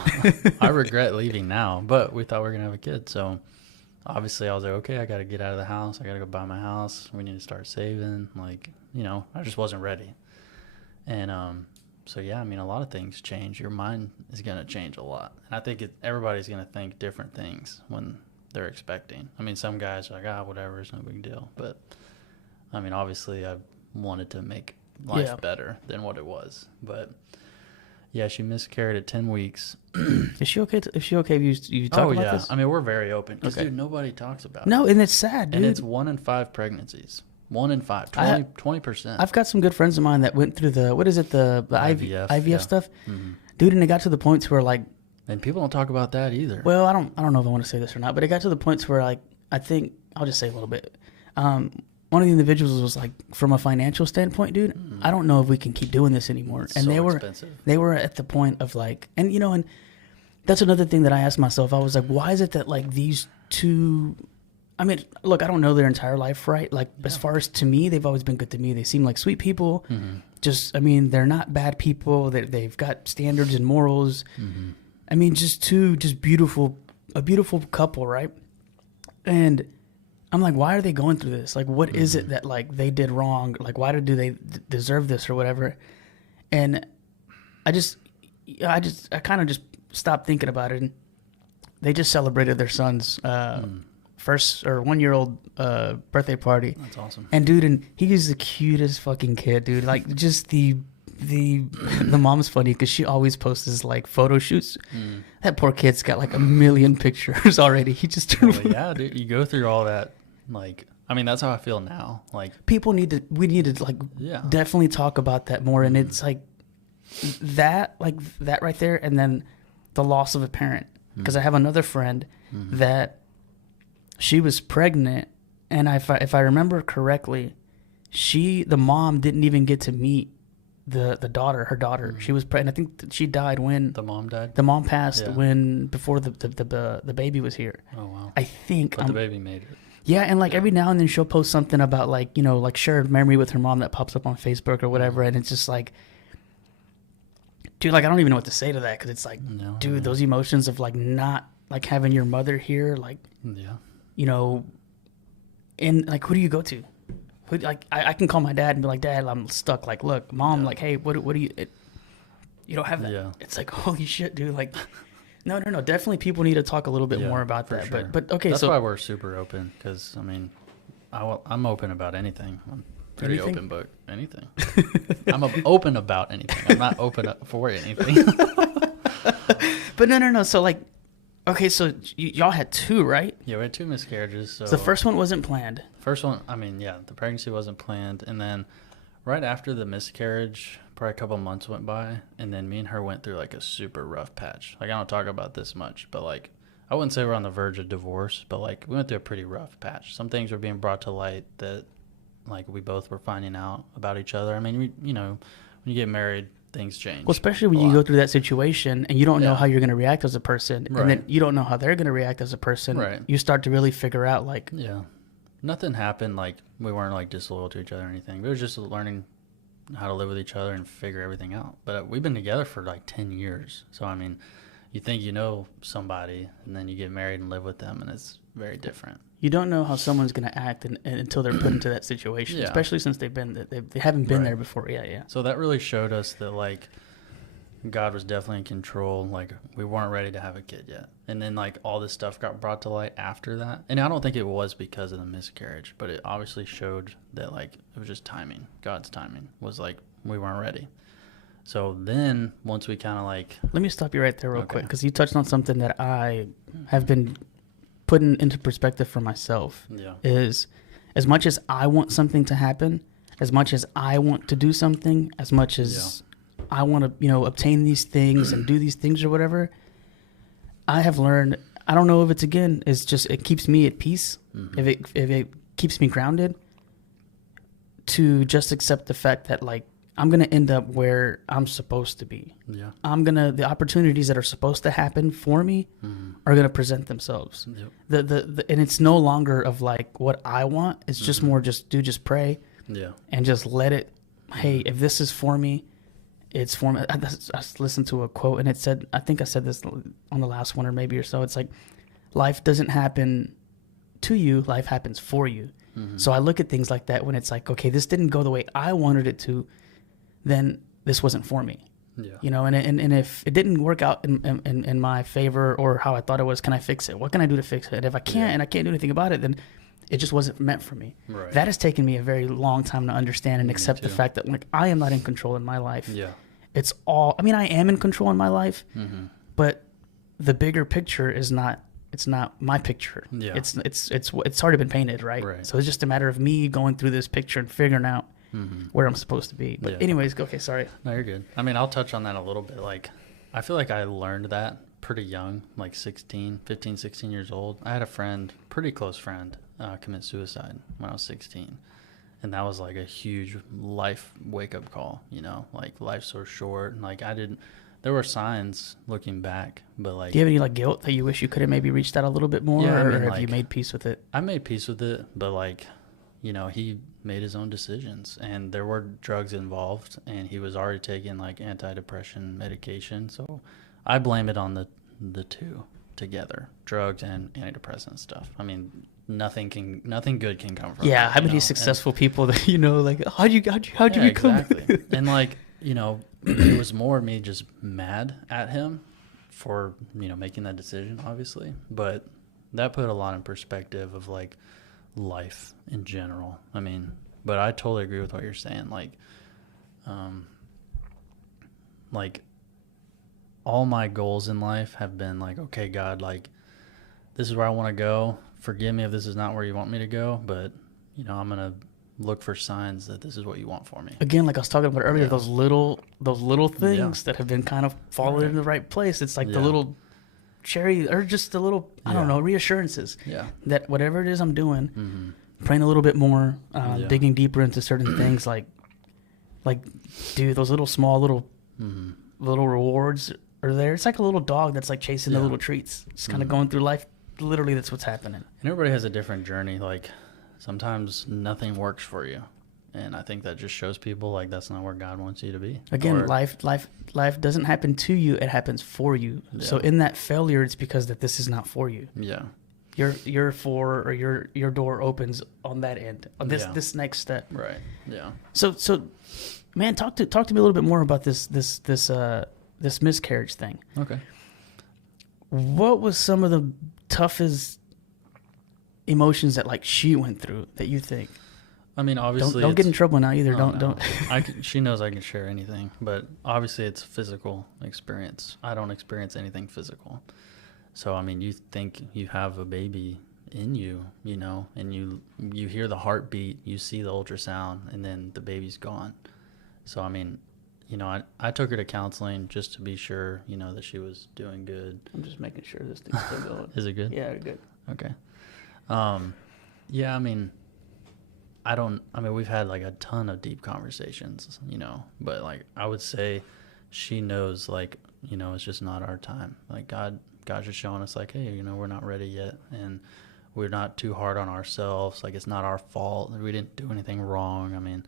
I regret leaving now, but we thought we were going to have a kid. So obviously I was like, okay, I got to get out of the house. I got to go buy my house. We need to start saving. Like, you know, I just wasn't ready. And, so, yeah, I mean, a lot of things change. Your mind is going to change a lot. And I think everybody's going to think different things when they're expecting. I mean, some guys are like, whatever, it's no big deal. But, I mean, obviously I wanted to make life better than what it was. But, yeah, she miscarried at 10 weeks. Is she okay? Is she okay if you talk about this? I mean, we're very open. Because, dude, nobody talks about it. No, and it's sad, dude. And it's 1 in 5 pregnancies. 1 in 5, 20%. I've got some good friends of mine that went through the IVF stuff, dude, and it got to the points where like, and people don't talk about that either. Well, I don't know if I want to say this or not, but it got to the points where like I think I'll just say a little bit. One of the individuals was like, from a financial standpoint, dude, I don't know if we can keep doing this anymore. It's and so they were at the point of like, and you know, and that's another thing that I asked myself. I was like, why is it that like these two? I mean, look, I don't know their entire life, right? Like, as far as to me, they've always been good to me. They seem like sweet people. Just, I mean, they're not bad people. They've got standards and morals. I mean, a beautiful couple, right? And I'm like, why are they going through this? Like, what is it that, like, they did wrong? Like, why do they deserve this or whatever? And I kind of just stopped thinking about it. And they just celebrated their son's 1-year-old birthday party. That's awesome. And dude, and he's the cutest fucking kid, dude. Like, just the mom's funny because she always posts like photo shoots. That poor kid's got like 1 million pictures already. He just turned. Well, yeah, dude, you go through all that. Like, I mean, that's how I feel now. Like, we need to like definitely talk about that more. And it's like that right there, and then the loss of a parent. Because I have another friend that. She was pregnant, and if I remember correctly, the mom didn't even get to meet her daughter. She was pregnant. I think she died when the mom died. The mom passed before the baby was here. Oh wow! I think, but the baby made it. Yeah, and like every now and then she'll post something about like, you know, like shared memory with her mom that pops up on Facebook or whatever, and it's just like, dude, like I don't even know what to say to that because it's like, dude, those emotions of like not like having your mother here, like, you know, and like, who do you go to? Like, I can call my dad and be like, Dad, I'm stuck. Like, look, Mom, like, hey, what do you? You don't have that. Yeah. It's like, holy shit, dude. Like, no. Definitely, people need to talk a little bit more about that. Sure. But okay, that's why we're super open. Because I mean, I'm open about anything. I'm pretty open book. Anything. I'm open about anything. I'm not open for anything. But no. So like. Okay, so y'all had 2, right? Yeah, we had 2 miscarriages. So the first one wasn't planned. First one, I mean, yeah, the pregnancy wasn't planned. And then right after the miscarriage, probably a couple months went by. And then me and her went through like a super rough patch. Like, I don't talk about this much, but like, I wouldn't say we're on the verge of divorce, but like, we went through a pretty rough patch. Some things were being brought to light that like we both were finding out about each other. I mean, you know, when you get married, things change. Well, especially when you go through that situation and you don't know how you're going to react as a person, and then you don't know how they're going to react as a person. Right. You start to really figure out, like, nothing happened. Like, we weren't like disloyal to each other or anything. It was just learning how to live with each other and figure everything out. But we've been together for like 10 years. So I mean, you think you know somebody, and then you get married and live with them, and it's very different. You don't know how someone's going to act until they're put into that situation, especially since they haven't been there before. Yeah. So that really showed us that like God was definitely in control. Like, we weren't ready to have a kid yet, and then like all this stuff got brought to light after that. And I don't think it was because of the miscarriage, but it obviously showed that like it was just timing. God's timing was like we weren't ready. So then once we kind of like, let me stop you right there real quick because you touched on something that I have been putting into perspective for myself. Is as much as I want something to happen, as much as I want to do something, as much as I want to, you know, obtain these things and do these things or whatever, I have learned, I don't know if it's again, it's just, it keeps me at peace. Mm-hmm. If it keeps me grounded, to just accept the fact that like I'm going to end up where I'm supposed to be. Yeah. The opportunities that are supposed to happen for me are going to present themselves. Yep. And it's no longer of like what I want. It's just more just pray. Yeah. And just let it, hey, if this is for me, it's for me. I listened to a quote and it said, I think I said this on the last one or maybe or so. It's like, life doesn't happen to you, life happens for you. So I look at things like that when it's like, okay, this didn't go the way I wanted it to, then this wasn't for me. Yeah. You know, and if it didn't work out in my favor or how I thought it was, can I fix it? What can I do to fix it? And if I can't and I can't do anything about it, then it just wasn't meant for me. Right. That has taken me a very long time to understand and accept the fact that like I am not in control in my life. Yeah. It's all, I mean, I am in control in my life, but the bigger picture is not, it's not my picture. Yeah. It's already been painted, right? Right. So it's just a matter of me going through this picture and figuring out where I'm supposed to be. But anyways, okay, sorry. No, you're good. I mean, I'll touch on that a little bit. Like, I feel like I learned that pretty young, like 16 years old. I had a friend, pretty close friend, commit suicide when I was 16. And that was like a huge life wake-up call, you know? Like, life's so short. And like, there were signs looking back, but like... Do you have any like guilt that you wish you could have maybe reached out a little bit more? Yeah, I or mean, have like, you made peace with it? I made peace with it, but like, you know, he made his own decisions and there were drugs involved and he was already taking like antidepressant medication. So I blame it on the two together, drugs and antidepressant stuff. I mean, nothing good can come from it. Yeah, how many successful people that you know, like, how'd you become? Exactly. And like, you know, it was more me just mad at him for, you know, making that decision, obviously. But that put a lot in perspective of like life in general. I mean, but I totally agree with what you're saying. Like all my goals in life have been like, okay, God, like this is where I want to go. Forgive me if this is not where you want me to go, but you know, I'm going to look for signs that this is what you want for me. Again, like I was talking about earlier, those little things that have been kind of falling in the right place. It's like the little cherry or just the little, I don't know, reassurances that whatever it is I'm doing, praying a little bit more, digging deeper into certain things, like dude, those little small little rewards are there. It's like a little dog that's like chasing the little treats, just kind of going through life. Literally, that's what's happening. And everybody has a different journey. Like sometimes nothing works for you, and I think that just shows people like that's not where God wants you to be. Again, life doesn't happen to you; it happens for you. Yeah. So in that failure, it's because that this is not for you. Yeah, your door opens on that end on this next step. Right. Yeah. So man, talk to me a little bit more about this miscarriage thing. Okay. What was some of the toughest emotions that like she went through that you think? I mean, obviously, don't get in trouble now either. Don't. She knows I can share anything, but obviously it's a physical experience. I don't experience anything physical. So I mean, you think you have a baby in you, you know, and you hear the heartbeat, you see the ultrasound, and then the baby's gone. So I mean, you know, I took her to counseling just to be sure, you know, that she was doing good. I'm just making sure this thing's still going. Is it good? Yeah, good. Okay. Yeah, I mean, we've had like a ton of deep conversations, you know, but like I would say she knows, like, you know, it's just not our time. Like God's just showing us like, hey, you know, we're not ready yet, and we're not too hard on ourselves. Like, it's not our fault. We didn't do anything wrong. I mean,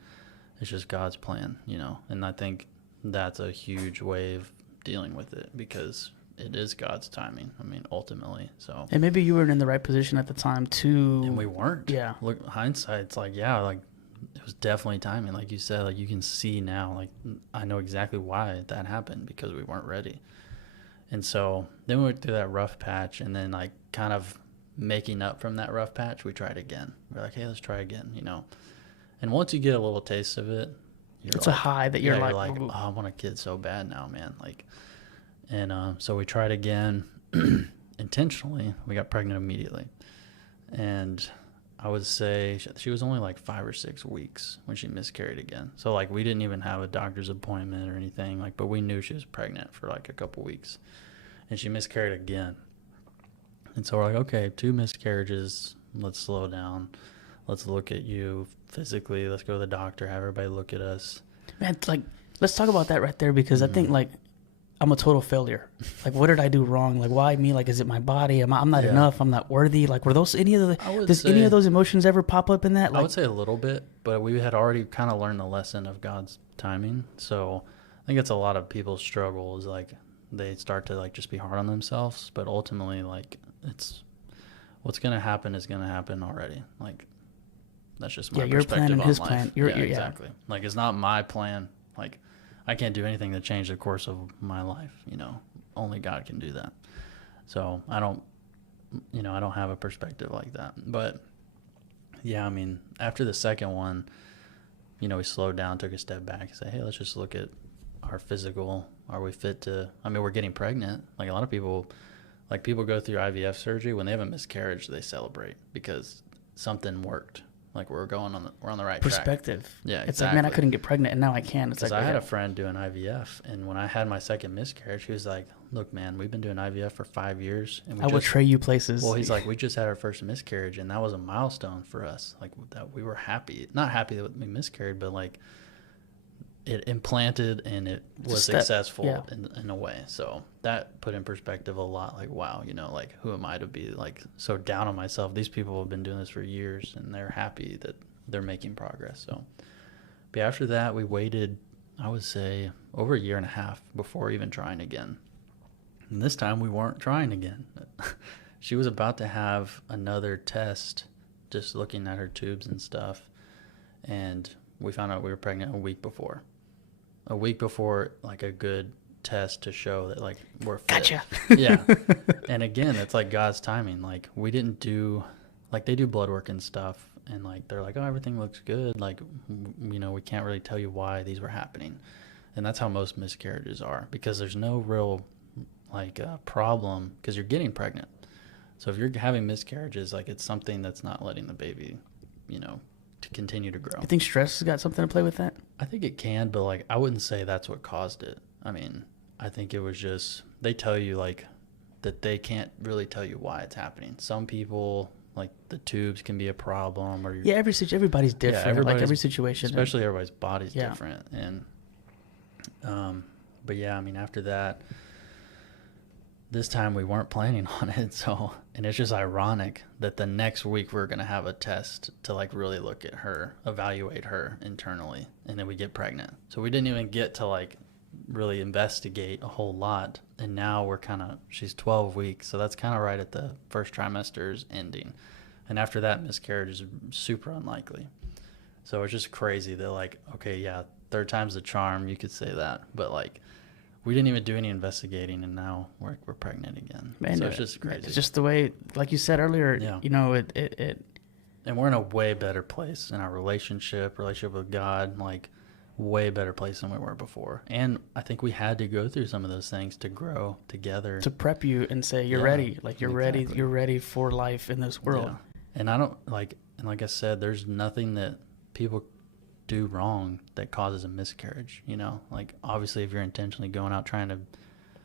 it's just God's plan, you know, and I think that's a huge way of dealing with it because it is God's timing. I mean, ultimately. So. And maybe you weren't in the right position at the time too. And we weren't. Yeah. Look, hindsight's like, yeah, like it was definitely timing. Like you said, like you can see now, like I know exactly why that happened because we weren't ready. And so then we went through that rough patch, and then like kind of making up from that rough patch, we tried again. We're like, hey, let's try again, you know. And once you get a little taste of it, it's a high that you're like, oh, I want a kid so bad now, man. Like, and so we tried again intentionally. We got pregnant immediately. And I would say she was only like 5 or 6 weeks when she miscarried again. So like we didn't even have a doctor's appointment or anything, like, but we knew she was pregnant for like a couple weeks. And she miscarried again. And so we're like, okay, 2 miscarriages. Let's slow down. Let's look at you physically. Let's go to the doctor. Have everybody look at us. Man, like, let's talk about that right there, because I think, like, I'm a total failure. Like, what did I do wrong? Like, why me? Like, is it my body? I'm not enough. I'm not worthy. Like, were those any of those emotions ever pop up in that? Like, I would say a little bit, but we had already kind of learned the lesson of God's timing. So I think it's a lot of people's struggle is like they start to like just be hard on themselves, but ultimately like it's what's going to happen is going to happen already. Like that's just my your perspective plan and on his life. plan. Exactly. Like it's not my plan. Like I can't do anything to change the course of my life. You know, only God can do that. So I don't have a perspective like that. But yeah, I mean, after the second one, you know, we slowed down, took a step back and said, hey, let's just look at our physical. Are we fit to, I mean, we're getting pregnant. Like a lot of people, like people go through IVF surgery. When they have a miscarriage, they celebrate because something worked. Like we're on the right perspective. track. Yeah, it's like, man, I couldn't get pregnant and now I can. It's like I had a friend doing IVF, and when I had my second miscarriage, he was like, "Look, man, we've been doing IVF for 5 years, and I would trade you places." Well, he's like, "We just had our first miscarriage, and that was a milestone for us. Like that, we were happy. Not happy that we miscarried, but like it implanted and it was successful in a way. So that put in perspective a lot. Like, wow, you know, like who am I to be like so down on myself? These people have been doing this for years, and they're happy that they're making progress. So, but after that, we waited, I would say, over 1.5 years before even trying again. And this time we weren't trying again. She was about to have another test, just looking at her tubes and stuff, and we found out we were pregnant a week before, like a good test to show that like we're fit. Gotcha. Yeah. And again, it's like God's timing. Like we didn't do, like they do blood work and stuff, and like they're like, oh, everything looks good, like, you know, we can't really tell you why these were happening. And that's how most miscarriages are, because there's no real like problem, because you're getting pregnant. So if you're having miscarriages, like it's something that's not letting the baby, you know, to continue to grow. You think stress has got something to play with that? I think it can, but like I wouldn't say that's what caused it. I mean, I think it was just, they tell you like that they can't really tell you why it's happening. Some people, like the tubes can be a problem, or everybody's different. Yeah, like every situation, especially everybody's body's different. And but yeah, I mean, after that, this time we weren't planning on it. So, and it's just ironic that the next week we're going to have a test to like really look at her, evaluate her internally, and then we get pregnant. So we didn't even get to like really investigate a whole lot. And now we're she's 12 weeks. So that's kind of right at the first trimester's ending. And after that, miscarriage is super unlikely. So it's just crazy that like, okay, yeah, third time's the charm. You could say that, but like, we didn't even do any investigating, and now we're pregnant again. Man, so it's just crazy. It's just the way, like you said earlier, you know, it. And we're in a way better place in our relationship with God, like way better place than we were before. And I think we had to go through some of those things to grow together. To prep you and say, you're ready. Like you're ready for life in this world. Yeah. And I don't like I said, there's nothing that people do wrong that causes a miscarriage, you know, like obviously if you're intentionally going out trying to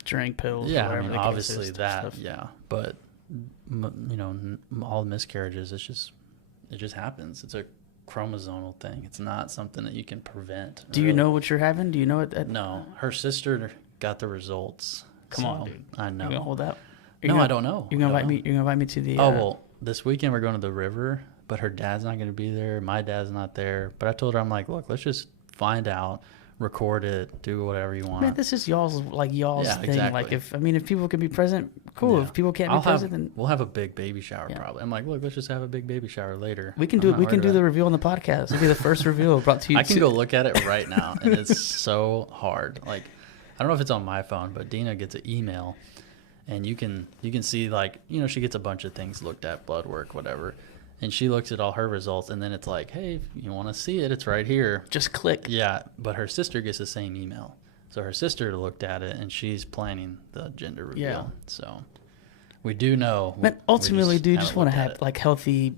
drink pills, I mean obviously that stuff. Yeah, but you know, all miscarriages, it just happens. It's a chromosomal thing. It's not something that you can prevent. Do you know what you're having? Do you know it? No, her sister got the results. Come on, dude. I know. You gonna hold out? I don't know. You're gonna invite me to the well, this weekend we're going to the river, but her dad's not going to be there. My dad's not there. But I told her, I'm like, look, let's just find out, record it, do whatever you want. Man, this is y'all's thing. Exactly. Like if people can be present, cool. Yeah. If people can't be present, then we'll have a big baby shower probably. I'm like, look, let's just have a big baby shower later. We can do the reveal on the podcast. It'll be the first reveal brought to you. I can go look at it right now, and it's so hard. Like, I don't know if it's on my phone, but Dina gets an email. And you can see, like, you know, she gets a bunch of things looked at, blood work, whatever. And she looks at all her results, and then it's like, hey, if you want to see it, it's right here. Just click. Yeah, but her sister gets the same email. So her sister looked at it, and she's planning the gender reveal. Yeah. So we do know. But ultimately, dude, just want to have, like, healthy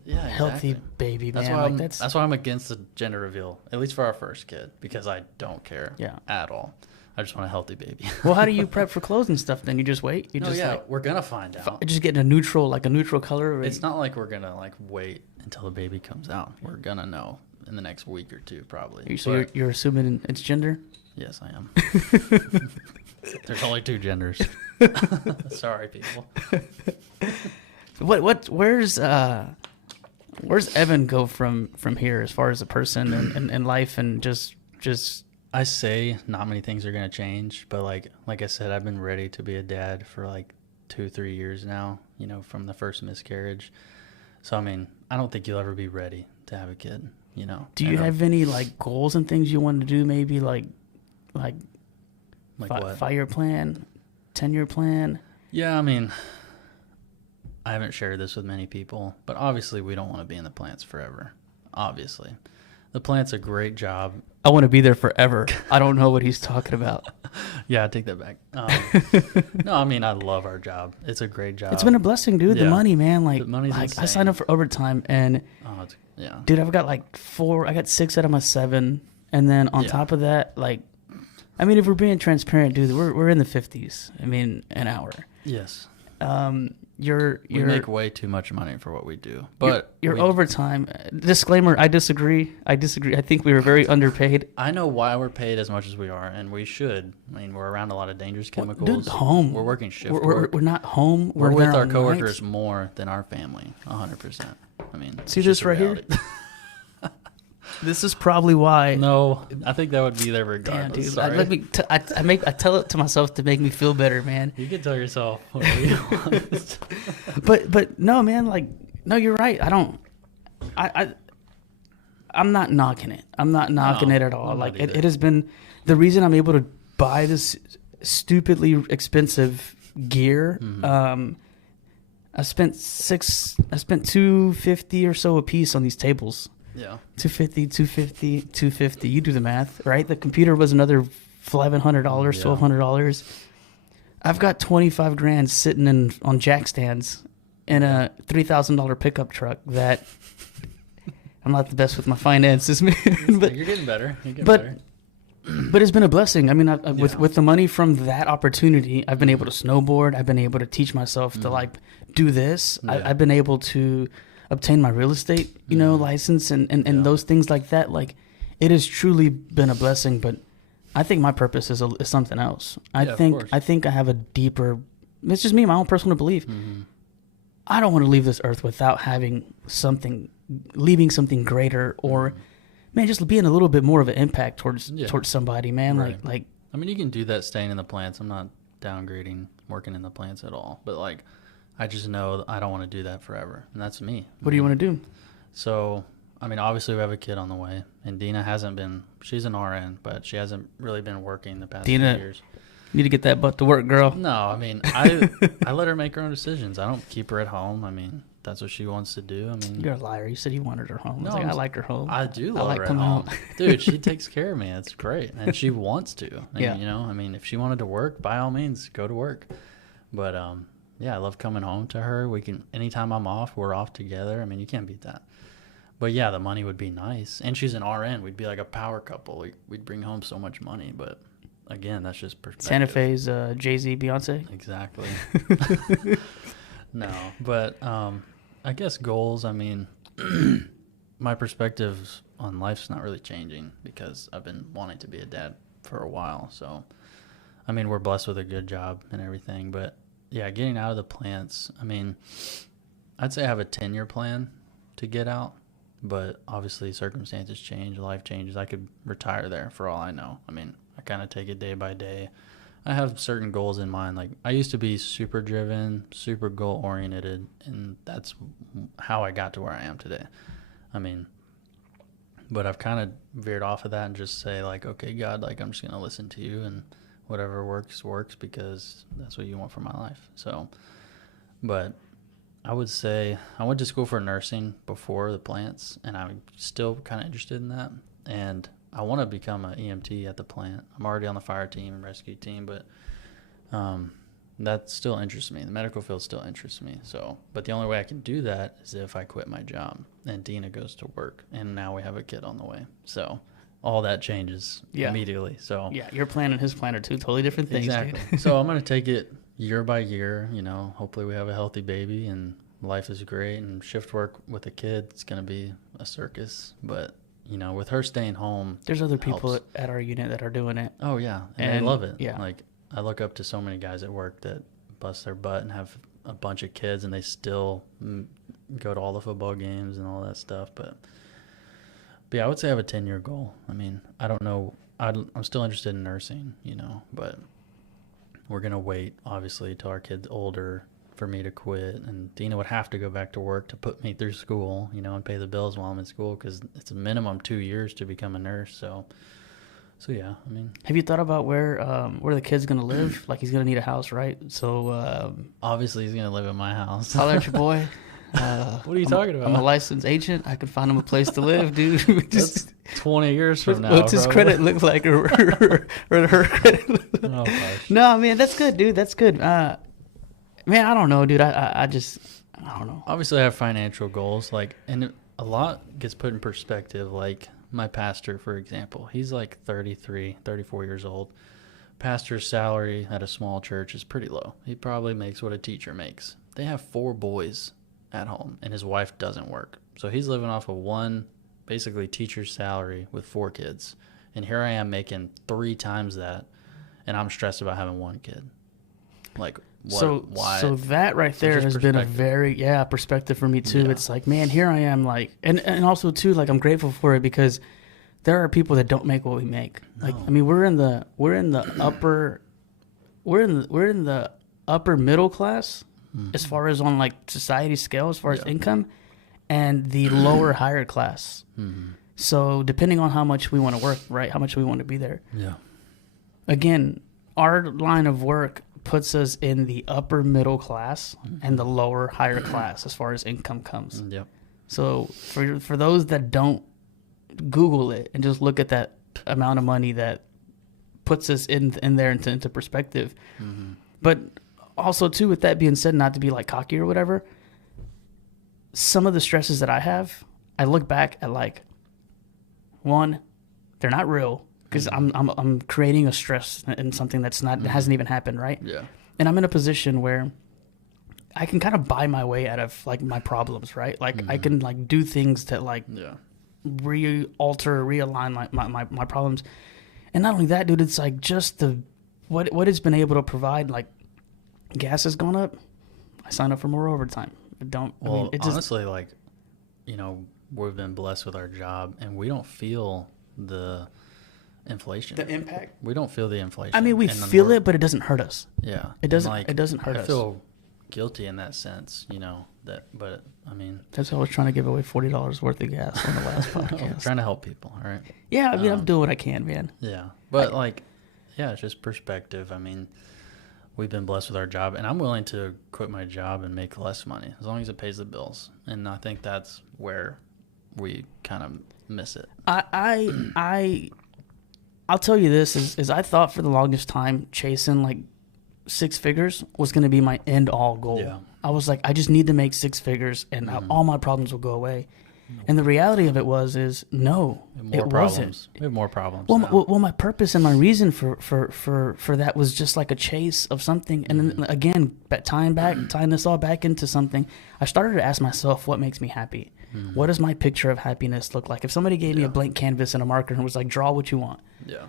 baby, man. That's why I'm against the gender reveal, at least for our first kid, because I don't care at all. I just want a healthy baby. Well, how do you prep for clothes and stuff then? You just wait? You No, just yeah, like we're gonna find out. just get a neutral color? Or It's not like we're gonna like wait until the baby comes out. We're gonna know in the next week or two, probably. So you're assuming it's gender? Yes, I am. There's only two genders. Sorry, people. Where's Evan go from here as far as a person and life and just I say not many things are gonna change, but like I said, I've been ready to be a dad for like 2-3 years now. You know, from the first miscarriage. So I mean, I don't think you'll ever be ready to have a kid. You know. Do you have any like goals and things you want to do? Maybe like what? 5-year plan, 10-year plan. Yeah, I mean, I haven't shared this with many people, but obviously we don't want to be in the plants forever. Obviously, the plant's a great job. I want to be there forever. I don't know what he's talking about. Yeah, I take that back. No, I mean, I love our job. It's a great job. It's been a blessing, dude. Yeah. The money, man. Like, The money's I insane. signed up for overtime, and Yeah. dude, I've got like 4. I got 6 out of my 7, and then on Yeah. top of that, like, I mean, if we're being transparent, dude, we're in the 50s. I mean, an hour. Yes. We make way too much money for what we do, but your overtime. Disclaimer: I disagree. I think we were very underpaid. I know why we're paid as much as we are, and we should. I mean, we're around a lot of dangerous chemicals. Dude, home. We're working shift We're work. not home. We're with there our on coworkers nights. more than our family, 100%. I mean, See it's this just a right here? reality. This is probably why. No, I think that would be there Damn, regardless. dude. Sorry. I tell it to myself to make me feel better, man. You can tell yourself. Whatever you want. But no, man. Like, no, you're right. I'm not knocking it. I'm not knocking it at all. I'm Like, not either. it has been the reason I'm able to buy this stupidly expensive gear. Mm-hmm. I spent $250 or so a piece on these tables. Yeah. $250. You do the math, right? The computer was another $1,100, $1,200. I've got 25 grand sitting on jack stands in a $3,000 pickup truck that I'm not the best with my finances, man. But You're getting better. but it's been a blessing. I mean, with the money from that opportunity, I've been able to snowboard. I've been able to teach myself to like do this. Yeah. I've been able to obtain my real estate, license and those things like that. Like, it has truly been a blessing. But I think my purpose is something else. I Of course. think I have a deeper. It's just me, my own personal belief. Mm-hmm. I don't want to leave this earth without leaving something greater, or man, just being a little bit more of an impact towards somebody, man. Right. Like. I mean, you can do that staying in the plants. I'm not downgrading working in the plants at all. But, like, I just know that I don't want to do that forever. And that's me. What do you want to do? So, I mean, obviously we have a kid on the way. And Dina hasn't been, she's an RN, but she hasn't really been working the past few years. Need to get that butt to work, girl. No, I mean, I let her make her own decisions. I don't keep her at home. I mean, that's what she wants to do. I mean, You're a liar. You said you wanted her home. No, I was like, I like her home. I do love like her at coming home. home. Dude, she takes care of me. It's great. And she wants to. And, Yeah. you know, I mean, if she wanted to work, by all means, go to work. But, yeah, I love coming home to her. We can, anytime I'm off, we're off together. I mean, you can't beat that. But, yeah, the money would be nice. And she's an RN. We'd be like a power couple. We'd bring home so much money. But, again, that's just perspective. Santa Fe's Jay-Z, Beyonce. Exactly. No, but I guess goals, I mean, my perspectives on life's not really changing because I've been wanting to be a dad for a while. So, I mean, we're blessed with a good job and everything. But, yeah, getting out of the plants, I mean, I'd say I have a 10-year plan to get out. But, obviously, circumstances change, life changes. I could retire there for all I know. I mean, I kind of take it day by day. I have certain goals in mind. Like, I used to be super driven, super goal oriented, and that's how I got to where I am today. I mean, but I've kind of veered off of that and just say, like, okay, God, like, I'm just going to listen to you, and whatever works because that's what you want for my life. So, but I would say I went to school for nursing before the plants, and I'm still kind of interested in that. And I want to become an EMT at the plant. I'm already on the fire team and rescue team, but that still interests me. The medical field still interests me. So, but the only way I can do that is if I quit my job and Dina goes to work, and now we have a kid on the way. So all that changes Yeah. immediately. So Yeah, your plan and his plan are two totally different things, exactly. dude. So I'm going to take it year by year, you know, hopefully we have a healthy baby and life is great, and shift work with a kid, it's going to be a circus. But, you know, with her staying home, There's other people helps. at our unit that are doing it. Oh, yeah. And And, they love it. yeah. Like, I look up to so many guys at work that bust their butt and have a bunch of kids, and they still go to all the football games and all that stuff. But yeah, I would say I have a 10-year goal. I mean, I don't know. I'm still interested in nursing, you know, but we're going to wait, obviously, till our kid's older for me to quit. And Dina would have to go back to work to put me through school, you know, and pay the bills while I'm in school, because it's a minimum 2 years to become a nurse. So yeah, I mean. Have you thought about where the kid's gonna live? Like, he's gonna need a house, right? So Obviously, he's going to live in my house. holler at your boy. What are you talking about? I'm a licensed agent. I could find him a place to live, dude. That's 20 years from now. What's his probably. credit look like, or her credit look like? Oh, gosh. No, man, that's good, dude. That's good. Man, I don't know, dude. I don't know. Obviously, I have financial goals, like, and a lot gets put in perspective. Like my pastor, for example, he's like 33, 34 years old. Pastor's salary at a small church is pretty low. He probably makes what a teacher makes. They have 4 boys at home, and his wife doesn't work. So he's living off of one, basically, teacher's salary with 4 kids. And here I am making 3 times that, and I'm stressed about having 1 kid. Like, what? Why? So that right there just has been a perspective. perspective for me too. Yeah. It's like, man, here I am, like, and also too, like, I'm grateful for it, because there are people that don't make what we make. Like, No. I mean, we're in the upper middle class, as far as on, like, society scale, as far as Yeah. income, and the lower higher class. Mm-hmm. So depending on how much we want to work, right, how much we want to be there. Yeah. Again, our line of work puts us in the upper middle class and the lower higher class as far as income comes. Yep. So for those that don't Google it and just look at that amount of money, that puts us in there into perspective. Mm-hmm. But also too, with that being said, not to be like cocky or whatever, some of the stresses that I have, I look back at, like, one, they're not real, because I'm creating a stress in something that's not, hasn't even happened, right? Yeah. And I'm in a position where I can kind of buy my way out of, like, my problems, right? Like, I can, like, do things that, like, Yeah. realign my problems. And not only that, dude, it's like just what it's been able to provide. Like, gas has gone up, I sign up for more overtime. Well, it just, honestly, like, you know, we've been blessed with our job, and we don't feel the inflation. the impact. We don't feel the inflation. I mean, we And then feel we're- it, but it doesn't hurt us. Yeah. It doesn't. And, like, It doesn't hurt I us. feel guilty in that sense, you know, but I mean, That's why I was trying to give away $40 worth of gas on the last I'm podcast. trying to help people, all right? Yeah, I mean, I'm doing what I can, man. Yeah. But, like, yeah, it's just perspective. I mean, we've been blessed with our job, and I'm willing to quit my job and make less money as long as it pays the bills. And I think that's where we kind of miss it. I'll tell you this is I thought for the longest time chasing, like, 6 figures was going to be my end all goal. Yeah. I was like, I just need to make 6 figures and all my problems will go away. And the reality of it is no, it wasn't. We have more problems. Well, now. well, my purpose and my reason for that was just like a chase of something. And then again, tying this all back into something, I started to ask myself, what makes me happy? What does my picture of happiness look like? If somebody gave me a blank canvas and a marker and was like, draw what you want. Yeah.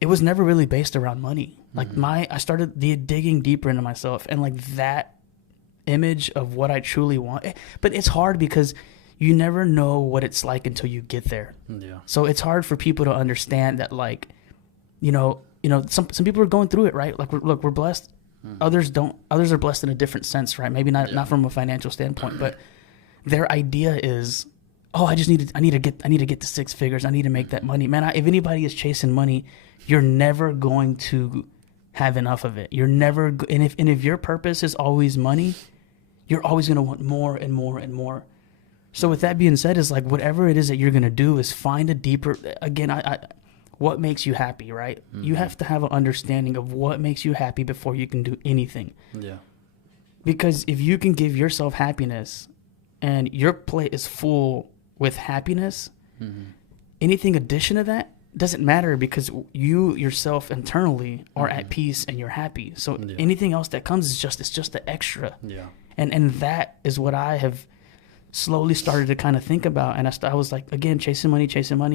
It was never really based around money. Like I started digging deeper into myself, and like that image of what I truly want. But it's hard because you never know what it's like until you get there. Yeah. So it's hard for people to understand that, like, you know, some people are going through it, right? Like, we're blessed. Others don't. Others are blessed in a different sense, right? Maybe not from a financial standpoint, but their idea is, oh, I need to get to 6 figures. I need to make that money, man. If anybody is chasing money, you're never going to have enough of it. You're never, and if your purpose is always money, you're always going to want more and more and more. So with that being said, is like, whatever it is that you're going to do is find a deeper, again, what makes you happy, right? You have to have an understanding of what makes you happy before you can do anything. Yeah. Because if you can give yourself happiness and your plate is full with happiness, anything addition to that doesn't matter because you yourself internally are at peace and you're happy. So anything else that comes is just the extra. Yeah. And that is what I have slowly started to kind of think about. And I was like, again, chasing money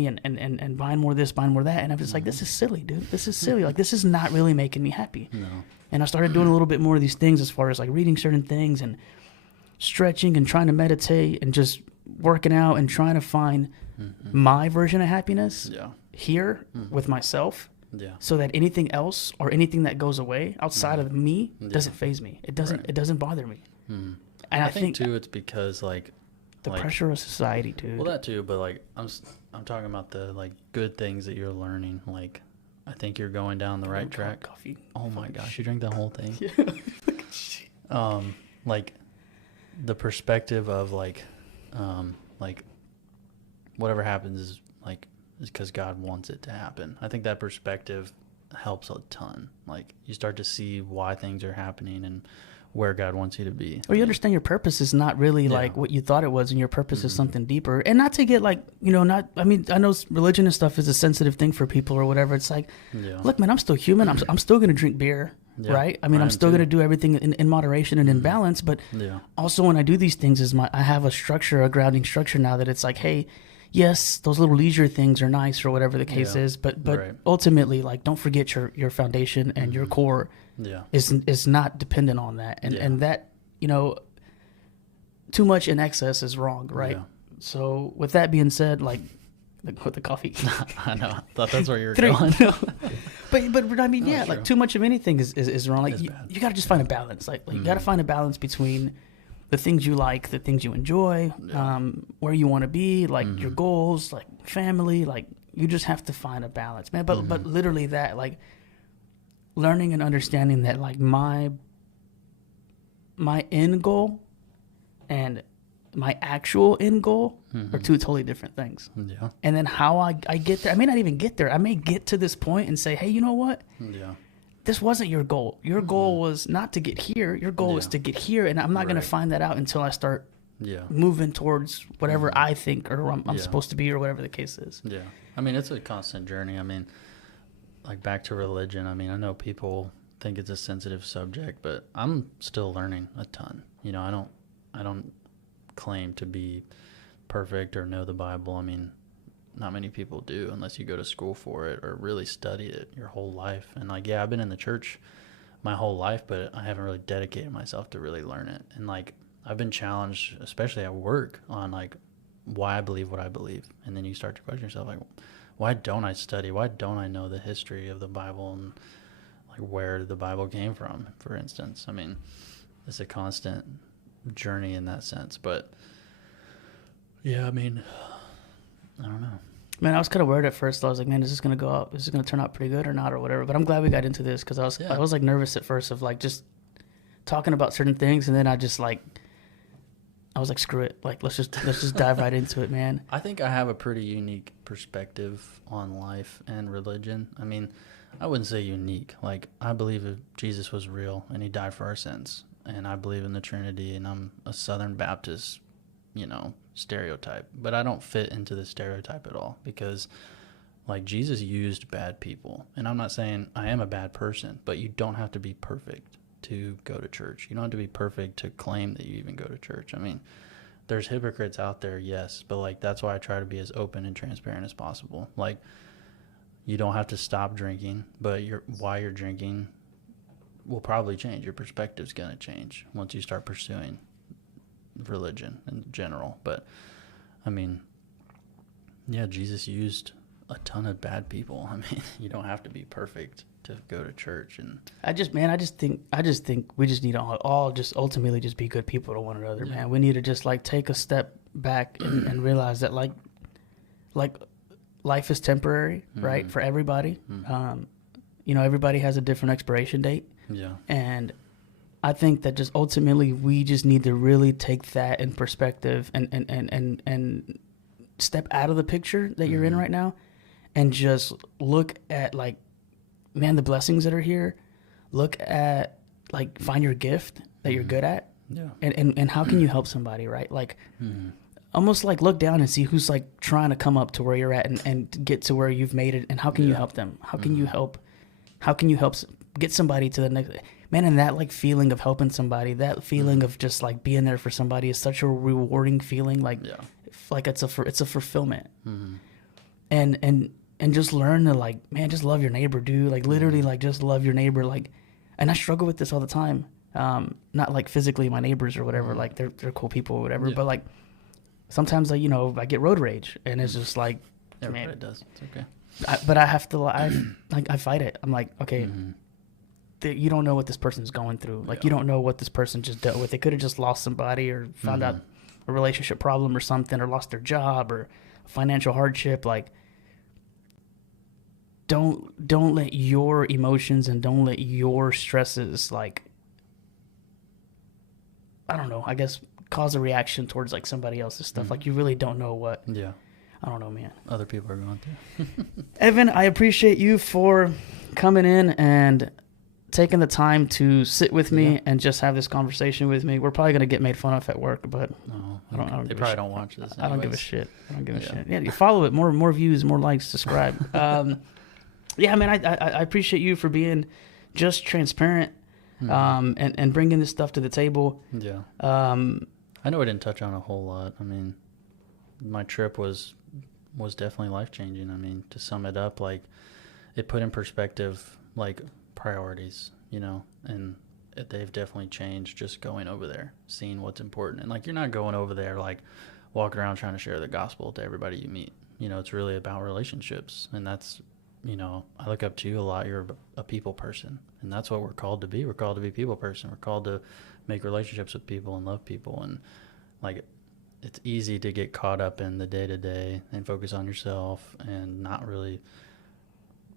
and buying more this, buying more that. And I was like, this is silly, dude. This is silly. Like, this is not really making me happy. No. And I started doing a little bit more of these things as far as like reading certain things and stretching and trying to meditate and just working out and trying to find my version of happiness here with myself. Yeah. So that anything else or anything that goes away outside of me doesn't faze me. It doesn't bother me. And I think too, it's because like the pressure of society, dude. Well, that too, but like I'm talking about the like good things that you're learning. Like, I think you're going down the right track. Coffee. Oh my gosh, you drank the whole thing. Yeah. Like the perspective of like whatever happens is because God wants it to happen. I think that perspective helps a ton. Like, you start to see why things are happening and where God wants you to be. Or you understand your purpose is not really like what you thought it was, and your purpose is something deeper. And not to get like, I know religion and stuff is a sensitive thing for people or whatever. It's like, look, man, I'm still human. I'm still going to drink beer, right? I mean, I'm still going to do everything in moderation and in balance. But also when I do these things I have a structure, a grounding structure now that it's like, hey, yes, those little leisure things are nice or whatever the case is. But ultimately, like, don't forget your foundation and your core is not dependent on that. And that, too much in excess is wrong, right? So with that being said, like with the coffee. I know. I thought that's where you were going. But I mean, like too much of anything is wrong. Like, you got to just find a balance. Like you got to find a balance between the things you like, the things you enjoy, where you want to be, like your goals, like family. Like, you just have to find a balance, man. But literally that, like, learning and understanding that, like, my end goal and my actual end goal are two totally different things. Yeah. And then how I get there, I may not even get there. I may get to this point and say, hey, you know what? Yeah. This wasn't your goal. Your goal was not to get here. Your goal was to get here. And I'm not going to find that out until I start moving towards whatever I think or I'm supposed to be or whatever the case is. Yeah. I mean, it's a constant journey. I mean, like, back to religion. I mean, I know people think it's a sensitive subject, but I'm still learning a ton. I don't claim to be perfect or know the Bible. I mean, not many people do unless you go to school for it or really study it your whole life. And like, I've been in the church my whole life, but I haven't really dedicated myself to really learn it. And like, I've been challenged, especially at work, on like why I believe what I believe. And then you start to question yourself, like, why don't I study? Why don't I know the history of the Bible and like where the Bible came from, for instance? I mean, it's a constant journey in that sense. But yeah, I mean, I don't know. Man, I was kind of worried at first. I was like, man, is this going to go up? Is this going to turn out pretty good or not or whatever? But I'm glad we got into this because I was like nervous at first of like just talking about certain things. And then I was like, screw it. Like, let's just dive right into it, man. I think I have a pretty unique perspective on life and religion. I mean, I wouldn't say unique. Like, I believe that Jesus was real and he died for our sins. And I believe in the Trinity, and I'm a Southern Baptist, stereotype. But I don't fit into the stereotype at all because, like, Jesus used bad people. And I'm not saying I am a bad person, but you don't have to be perfect to go to church. You don't have to be perfect to claim that you even go to church. I mean, there's hypocrites out there, yes, but like, that's why I try to be as open and transparent as possible. Like, you don't have to stop drinking, but why you're drinking will probably change. Your perspective's going to change once you start pursuing religion in general. But I mean, Jesus used a ton of bad people. I mean, you don't have to be perfect to go to church. And I just think we just need to all just ultimately just be good people to one another, man. We need to just like take a step back and realize that like life is temporary, right? For everybody. Everybody has a different expiration date. Yeah. And I think that just ultimately we just need to really take that in perspective and step out of the picture that you're in right now and just look at like, man, the blessings that are here. Look at like, find your gift that you're good at. Yeah. And how can you help somebody, right? Like, almost like look down and see who's like trying to come up to where you're at and get to where you've made it, and how can you help them? How can you help? How can you help get somebody to the next? Man, and that like feeling of helping somebody, that feeling of just like being there for somebody is such a rewarding feeling. Like, like it's a fulfillment. And just learn to like, man, just love your neighbor, dude. Like literally, like just love your neighbor. Like, and I struggle with this all the time. Not like physically my neighbors or whatever. Like they're cool people or whatever. But like sometimes I get road rage, and it's just like, everybody does. It's okay. But I have to, I fight it. I'm like, okay, you don't know what this person's going through. Like, you don't know what this person just dealt with. They could have just lost somebody or found out a relationship problem or something, or lost their job or financial hardship. Like, don't let your emotions and don't let your stresses, like, I don't know, I guess cause a reaction towards like somebody else's stuff. Like, you really don't know what. Yeah. I don't know, man. Other people are going through. Evan, I appreciate you for coming in and taking the time to sit with me and just have this conversation with me. We're probably going to get made fun of at work, but they probably don't watch this anyways. I don't give a shit. I don't give a shit. Yeah, you follow it. More views, more likes, subscribe. Yeah, man, I appreciate you for being just transparent and bringing this stuff to the table. Yeah. I know I didn't touch on a whole lot. I mean, my trip was definitely life-changing. I mean, to sum it up, like, it put in perspective, like, priorities, you know, and they've definitely changed just going over there, seeing what's important. And, like, you're not going over there, like, walking around trying to share the gospel to everybody you meet. You know, it's really about relationships, and that's, you know, I look up to you a lot. You're a people person, and that's what we're called to be. We're called to be people person. We're called to make relationships with people and love people, and, like, it's easy to get caught up in the day-to-day and focus on yourself and not really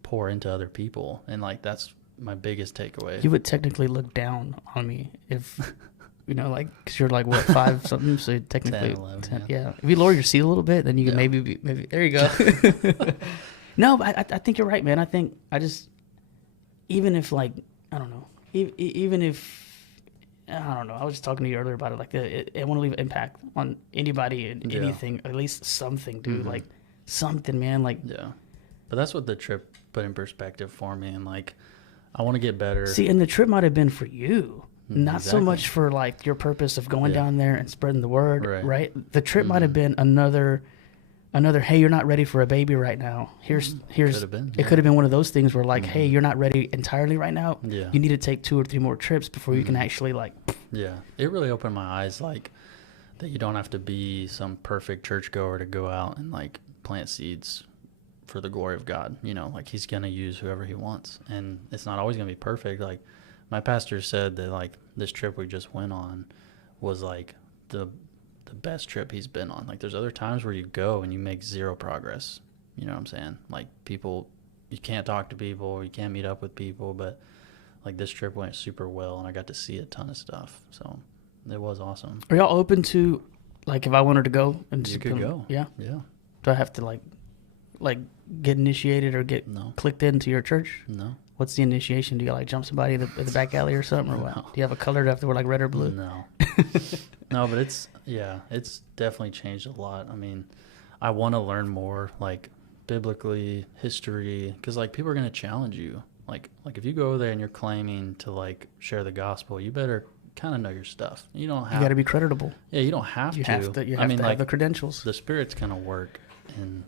pour into other people. And, like, that's my biggest takeaway. You would technically look down on me if, you know, like, because you're like, what, 5 something? So technically 10, 11, 10, yeah. If you lower your seat a little bit, then you can maybe there you go. No, but I think you're right, man. I think even if, like, I don't know, even if, I don't know. I was just talking to you earlier about it. Like, I want to leave an impact on anybody and anything, at least something, dude. Like, something, man. Like, yeah. But that's what the trip put in perspective for me. And, like, I want to get better. See, and the trip might have been for you, not so much for, like, your purpose of going down there and spreading the word, right? The trip might have been another, hey, you're not ready for a baby right now. Here's could have been, it could have been one of those things where, like, hey, you're not ready entirely right now. Yeah. You need to take 2 or 3 more trips before you can actually, like. Yeah. It really opened my eyes, like, that you don't have to be some perfect churchgoer to go out and, like, plant seeds for the glory of God. You know, like, he's going to use whoever he wants. And it's not always going to be perfect. Like, my pastor said that, like, this trip we just went on was, like, the best trip he's been on. Like, there's other times where you go and you make 0 progress. You know what I'm saying? Like, people, you can't talk to people, you can't meet up with people, but, like, this trip went super well, and I got to see a ton of stuff. So it was awesome. Are y'all open to, like, if I wanted to go and You could go. Yeah. Yeah. Do I have to like get initiated or get clicked into your church? No. What's the initiation? Do you like jump somebody in the back alley or something, or what? Do you have a color that have to wear, like, red or blue? No. No, but it's definitely changed a lot. I mean, I want to learn more, like, biblically, history, because, like, people are going to challenge you. Like if you go over there and you're claiming to, like, share the gospel, you better kind of know your stuff. You don't have. You got to be creditable. Yeah, you don't have to. You have to have the credentials. The Spirit's going to work in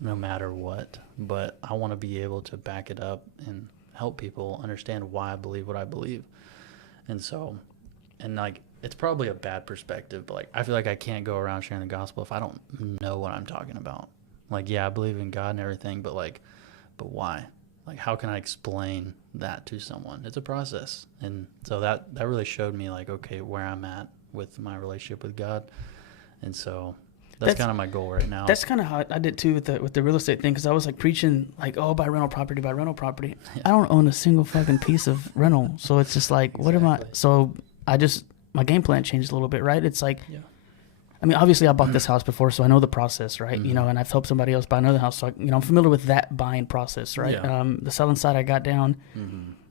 no matter what, but I want to be able to back it up and help people understand why I believe what I believe. And so, and, like, it's probably a bad perspective, but, like, I feel like I can't go around sharing the gospel if I don't know what I'm talking about. Like, yeah, I believe in God and everything, but why? Like, how can I explain that to someone? It's a process. And so that really showed me, like, okay, where I'm at with my relationship with God. And so that's kind of my goal right now. That's kind of how I did too with the real estate thing, because I was, like, preaching, like, oh, buy rental property. Yeah. I don't own a single fucking piece of rental. So it's just like, what am I? So my game plan changed a little bit, right? It's like, I mean, obviously I bought this house before, so I know the process, right? You know, and I've helped somebody else buy another house, so I'm familiar with that buying process, right? Yeah. The selling side I got down,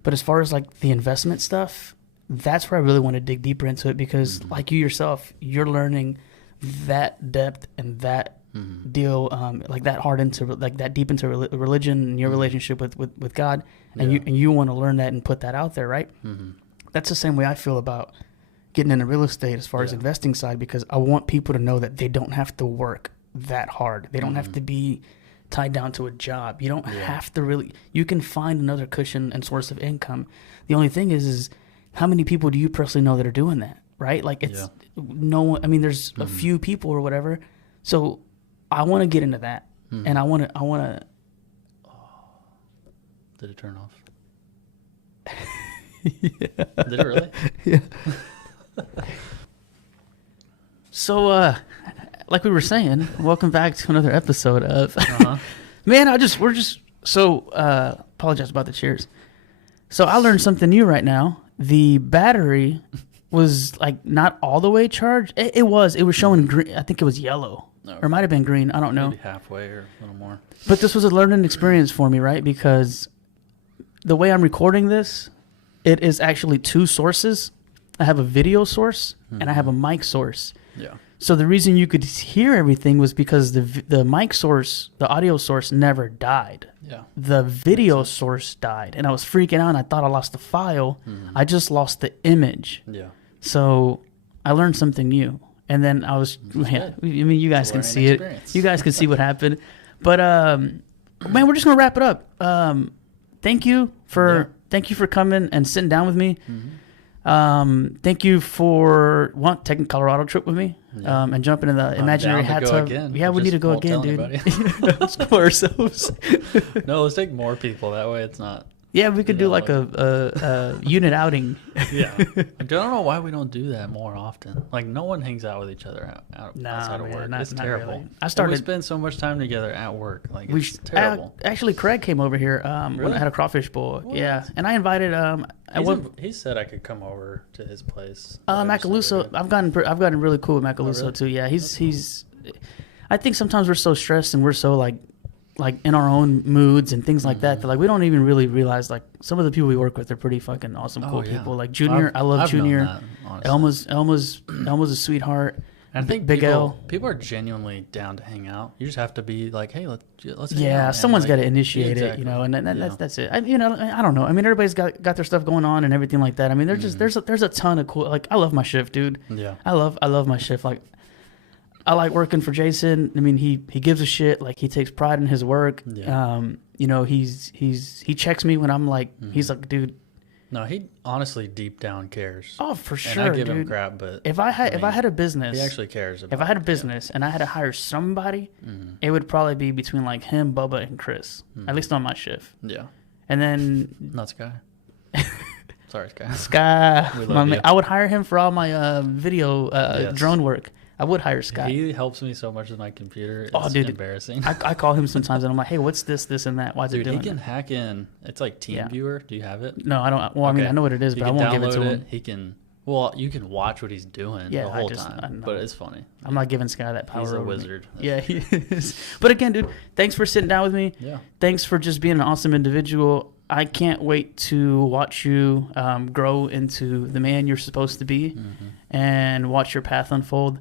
but as far as, like, the investment stuff, that's where I really want to dig deeper into it, because like you yourself, you're learning that depth and that deal, like that hard into, like that deep into religion and your relationship with God, and you want to learn that and put that out there, right? That's the same way I feel about getting into real estate as far as investing side, because I want people to know that they don't have to work that hard. They don't have to be tied down to a job. You don't have to really, you can find another cushion and source of income. The only thing is how many people do you personally know that are doing that, right? Like it's no one, I mean, there's a few people or whatever. So I want to get into that, and I want to. Did it turn off? Yeah. Did it really? Yeah. So, like we were saying, welcome back to another episode of. Man, apologize about the cheers. So I learned something new right now. The battery was like not all the way charged. It was showing green. I think it was yellow. Or it might have been green. I don't know. Maybe halfway or a little more. But this was a learning experience for me, right? Because the way I'm recording this, it is actually two sources. I have a video source and I have a mic source. Yeah. So the reason you could hear everything was because the mic source, the audio source never died. Yeah. The video source died. And I was freaking out. And I thought I lost the file. I just lost the image. Yeah. So I learned something new. And then I was, I mean, you guys can see it. You guys can see what happened. But, man, we're just going to wrap it up. Thank you for coming and sitting down with me. Thank you for taking Colorado trip with me, and jumping in the imaginary hot tub. Yeah, we need to go again, dude. Let's go ourselves. No, let's take more people. That way it's not. Yeah, we could do like a unit outing. Yeah. I don't know why we don't do that more often. Like, no one hangs out with each other outside of work. It's terrible. Really. We spend so much time together at work. Like, it's terrible. Actually, Craig came over here when I had a crawfish bowl. What? Yeah, and I invited. He said I could come over to his place. Macaluso. I've gotten really cool with Macaluso too. Yeah, he's. I think sometimes we're so stressed and we're so like in our own moods and things like that like we don't even really realize like some of the people we work with are pretty fucking awesome, cool people. Like Junior, I love Junior. That, Elma's a sweetheart. And I think Big people are genuinely down to hang out. You just have to be like, hey, let's hang out. Yeah, someone's got to initiate it, you know, and that's it. I don't know. I mean, everybody's got their stuff going on and everything like that. I mean, there's a ton of cool. Like, I love my shift, dude. Yeah, I love my shift. Like, I like working for Jason. I mean, he gives a shit. Like, he takes pride in his work. Yeah. You know, he checks me when I'm like, he's like, dude. No, he honestly deep down cares. Oh, for sure, and I give him crap, but if I had a business, he actually cares about. If I had a business and I had to hire somebody, it would probably be between like him, Bubba, and Chris. At least on my shift. Yeah. And then not Sky. Sorry, Sky. Sky, we love you. I would hire him for all my video drone work. I would hire Scott. He helps me so much with my computer. It's embarrassing. I call him sometimes and I'm like, hey, what's this, and that? Why is it doing he can hack in. It's like TeamViewer. Do you have it? No, I don't. Well, I mean, I know what it is, but I won't give it to him. He can. Well, you can watch what he's doing the whole time, but it's funny. I'm not giving Sky that power. He's a wizard. Yeah, he is. But again, dude, thanks for sitting down with me. Yeah. Thanks for just being an awesome individual. I can't wait to watch you grow into the man you're supposed to be and watch your path unfold.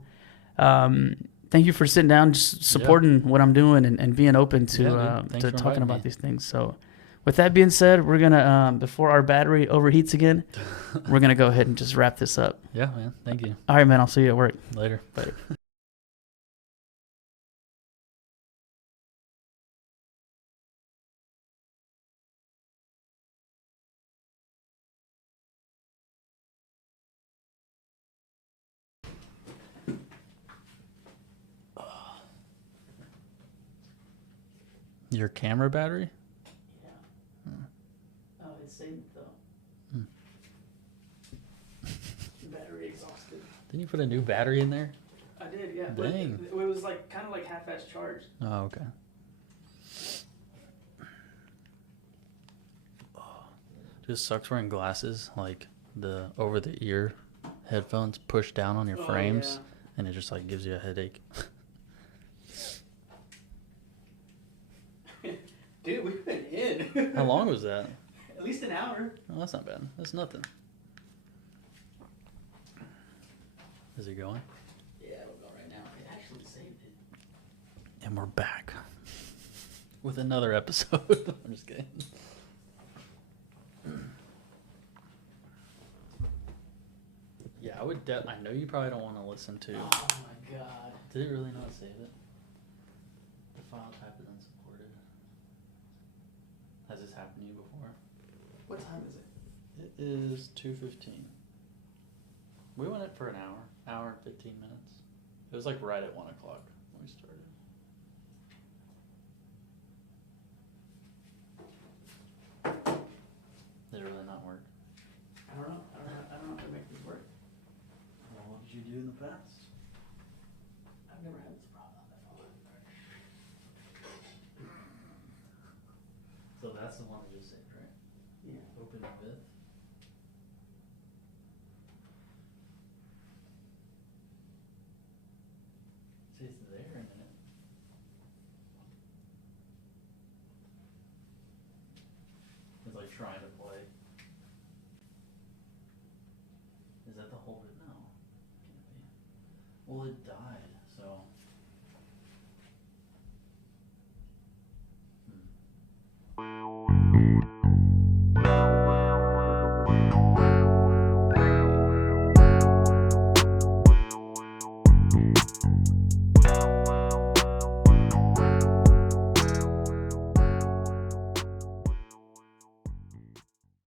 Thank you for sitting down, just supporting what I'm doing and being open to talking about these things. So with that being said, we're going to, before our battery overheats again, we're going to go ahead and just wrap this up. Yeah, man. Thank you. All right, man. I'll see you at work. Later. Your camera battery? Yeah. Oh, it's saved though. Battery exhausted. Didn't you put a new battery in there? I did, yeah. Dang. But it was like kind of like half-ass charged. Oh, okay. Just sucks wearing glasses, like the over-the-ear headphones push down on your frames, and it just like gives you a headache. Dude, we've been in. How long was that? At least an hour. Oh, that's not bad. That's nothing. Is it going? Yeah, it'll go right now. saved it. And we're back with another episode. I'm just kidding. Yeah, I would. I know you probably don't want to listen to. Oh my god. Did it really not save it? The file type is unsupported. Has this happened to you before? What time is it? It is 2:15. We went it for an hour and 15 minutes. It was like right at 1 o'clock when we started. Did it really not work? I don't know. I don't know how to make this work. Well, what did you do in the past? I've never had this problem on my phone. So that's the one that just saved, right? Yeah. Open with. See, it's there in a minute. It's like trying to play. Is that the whole bit? No. Can't be. Well, it died, so.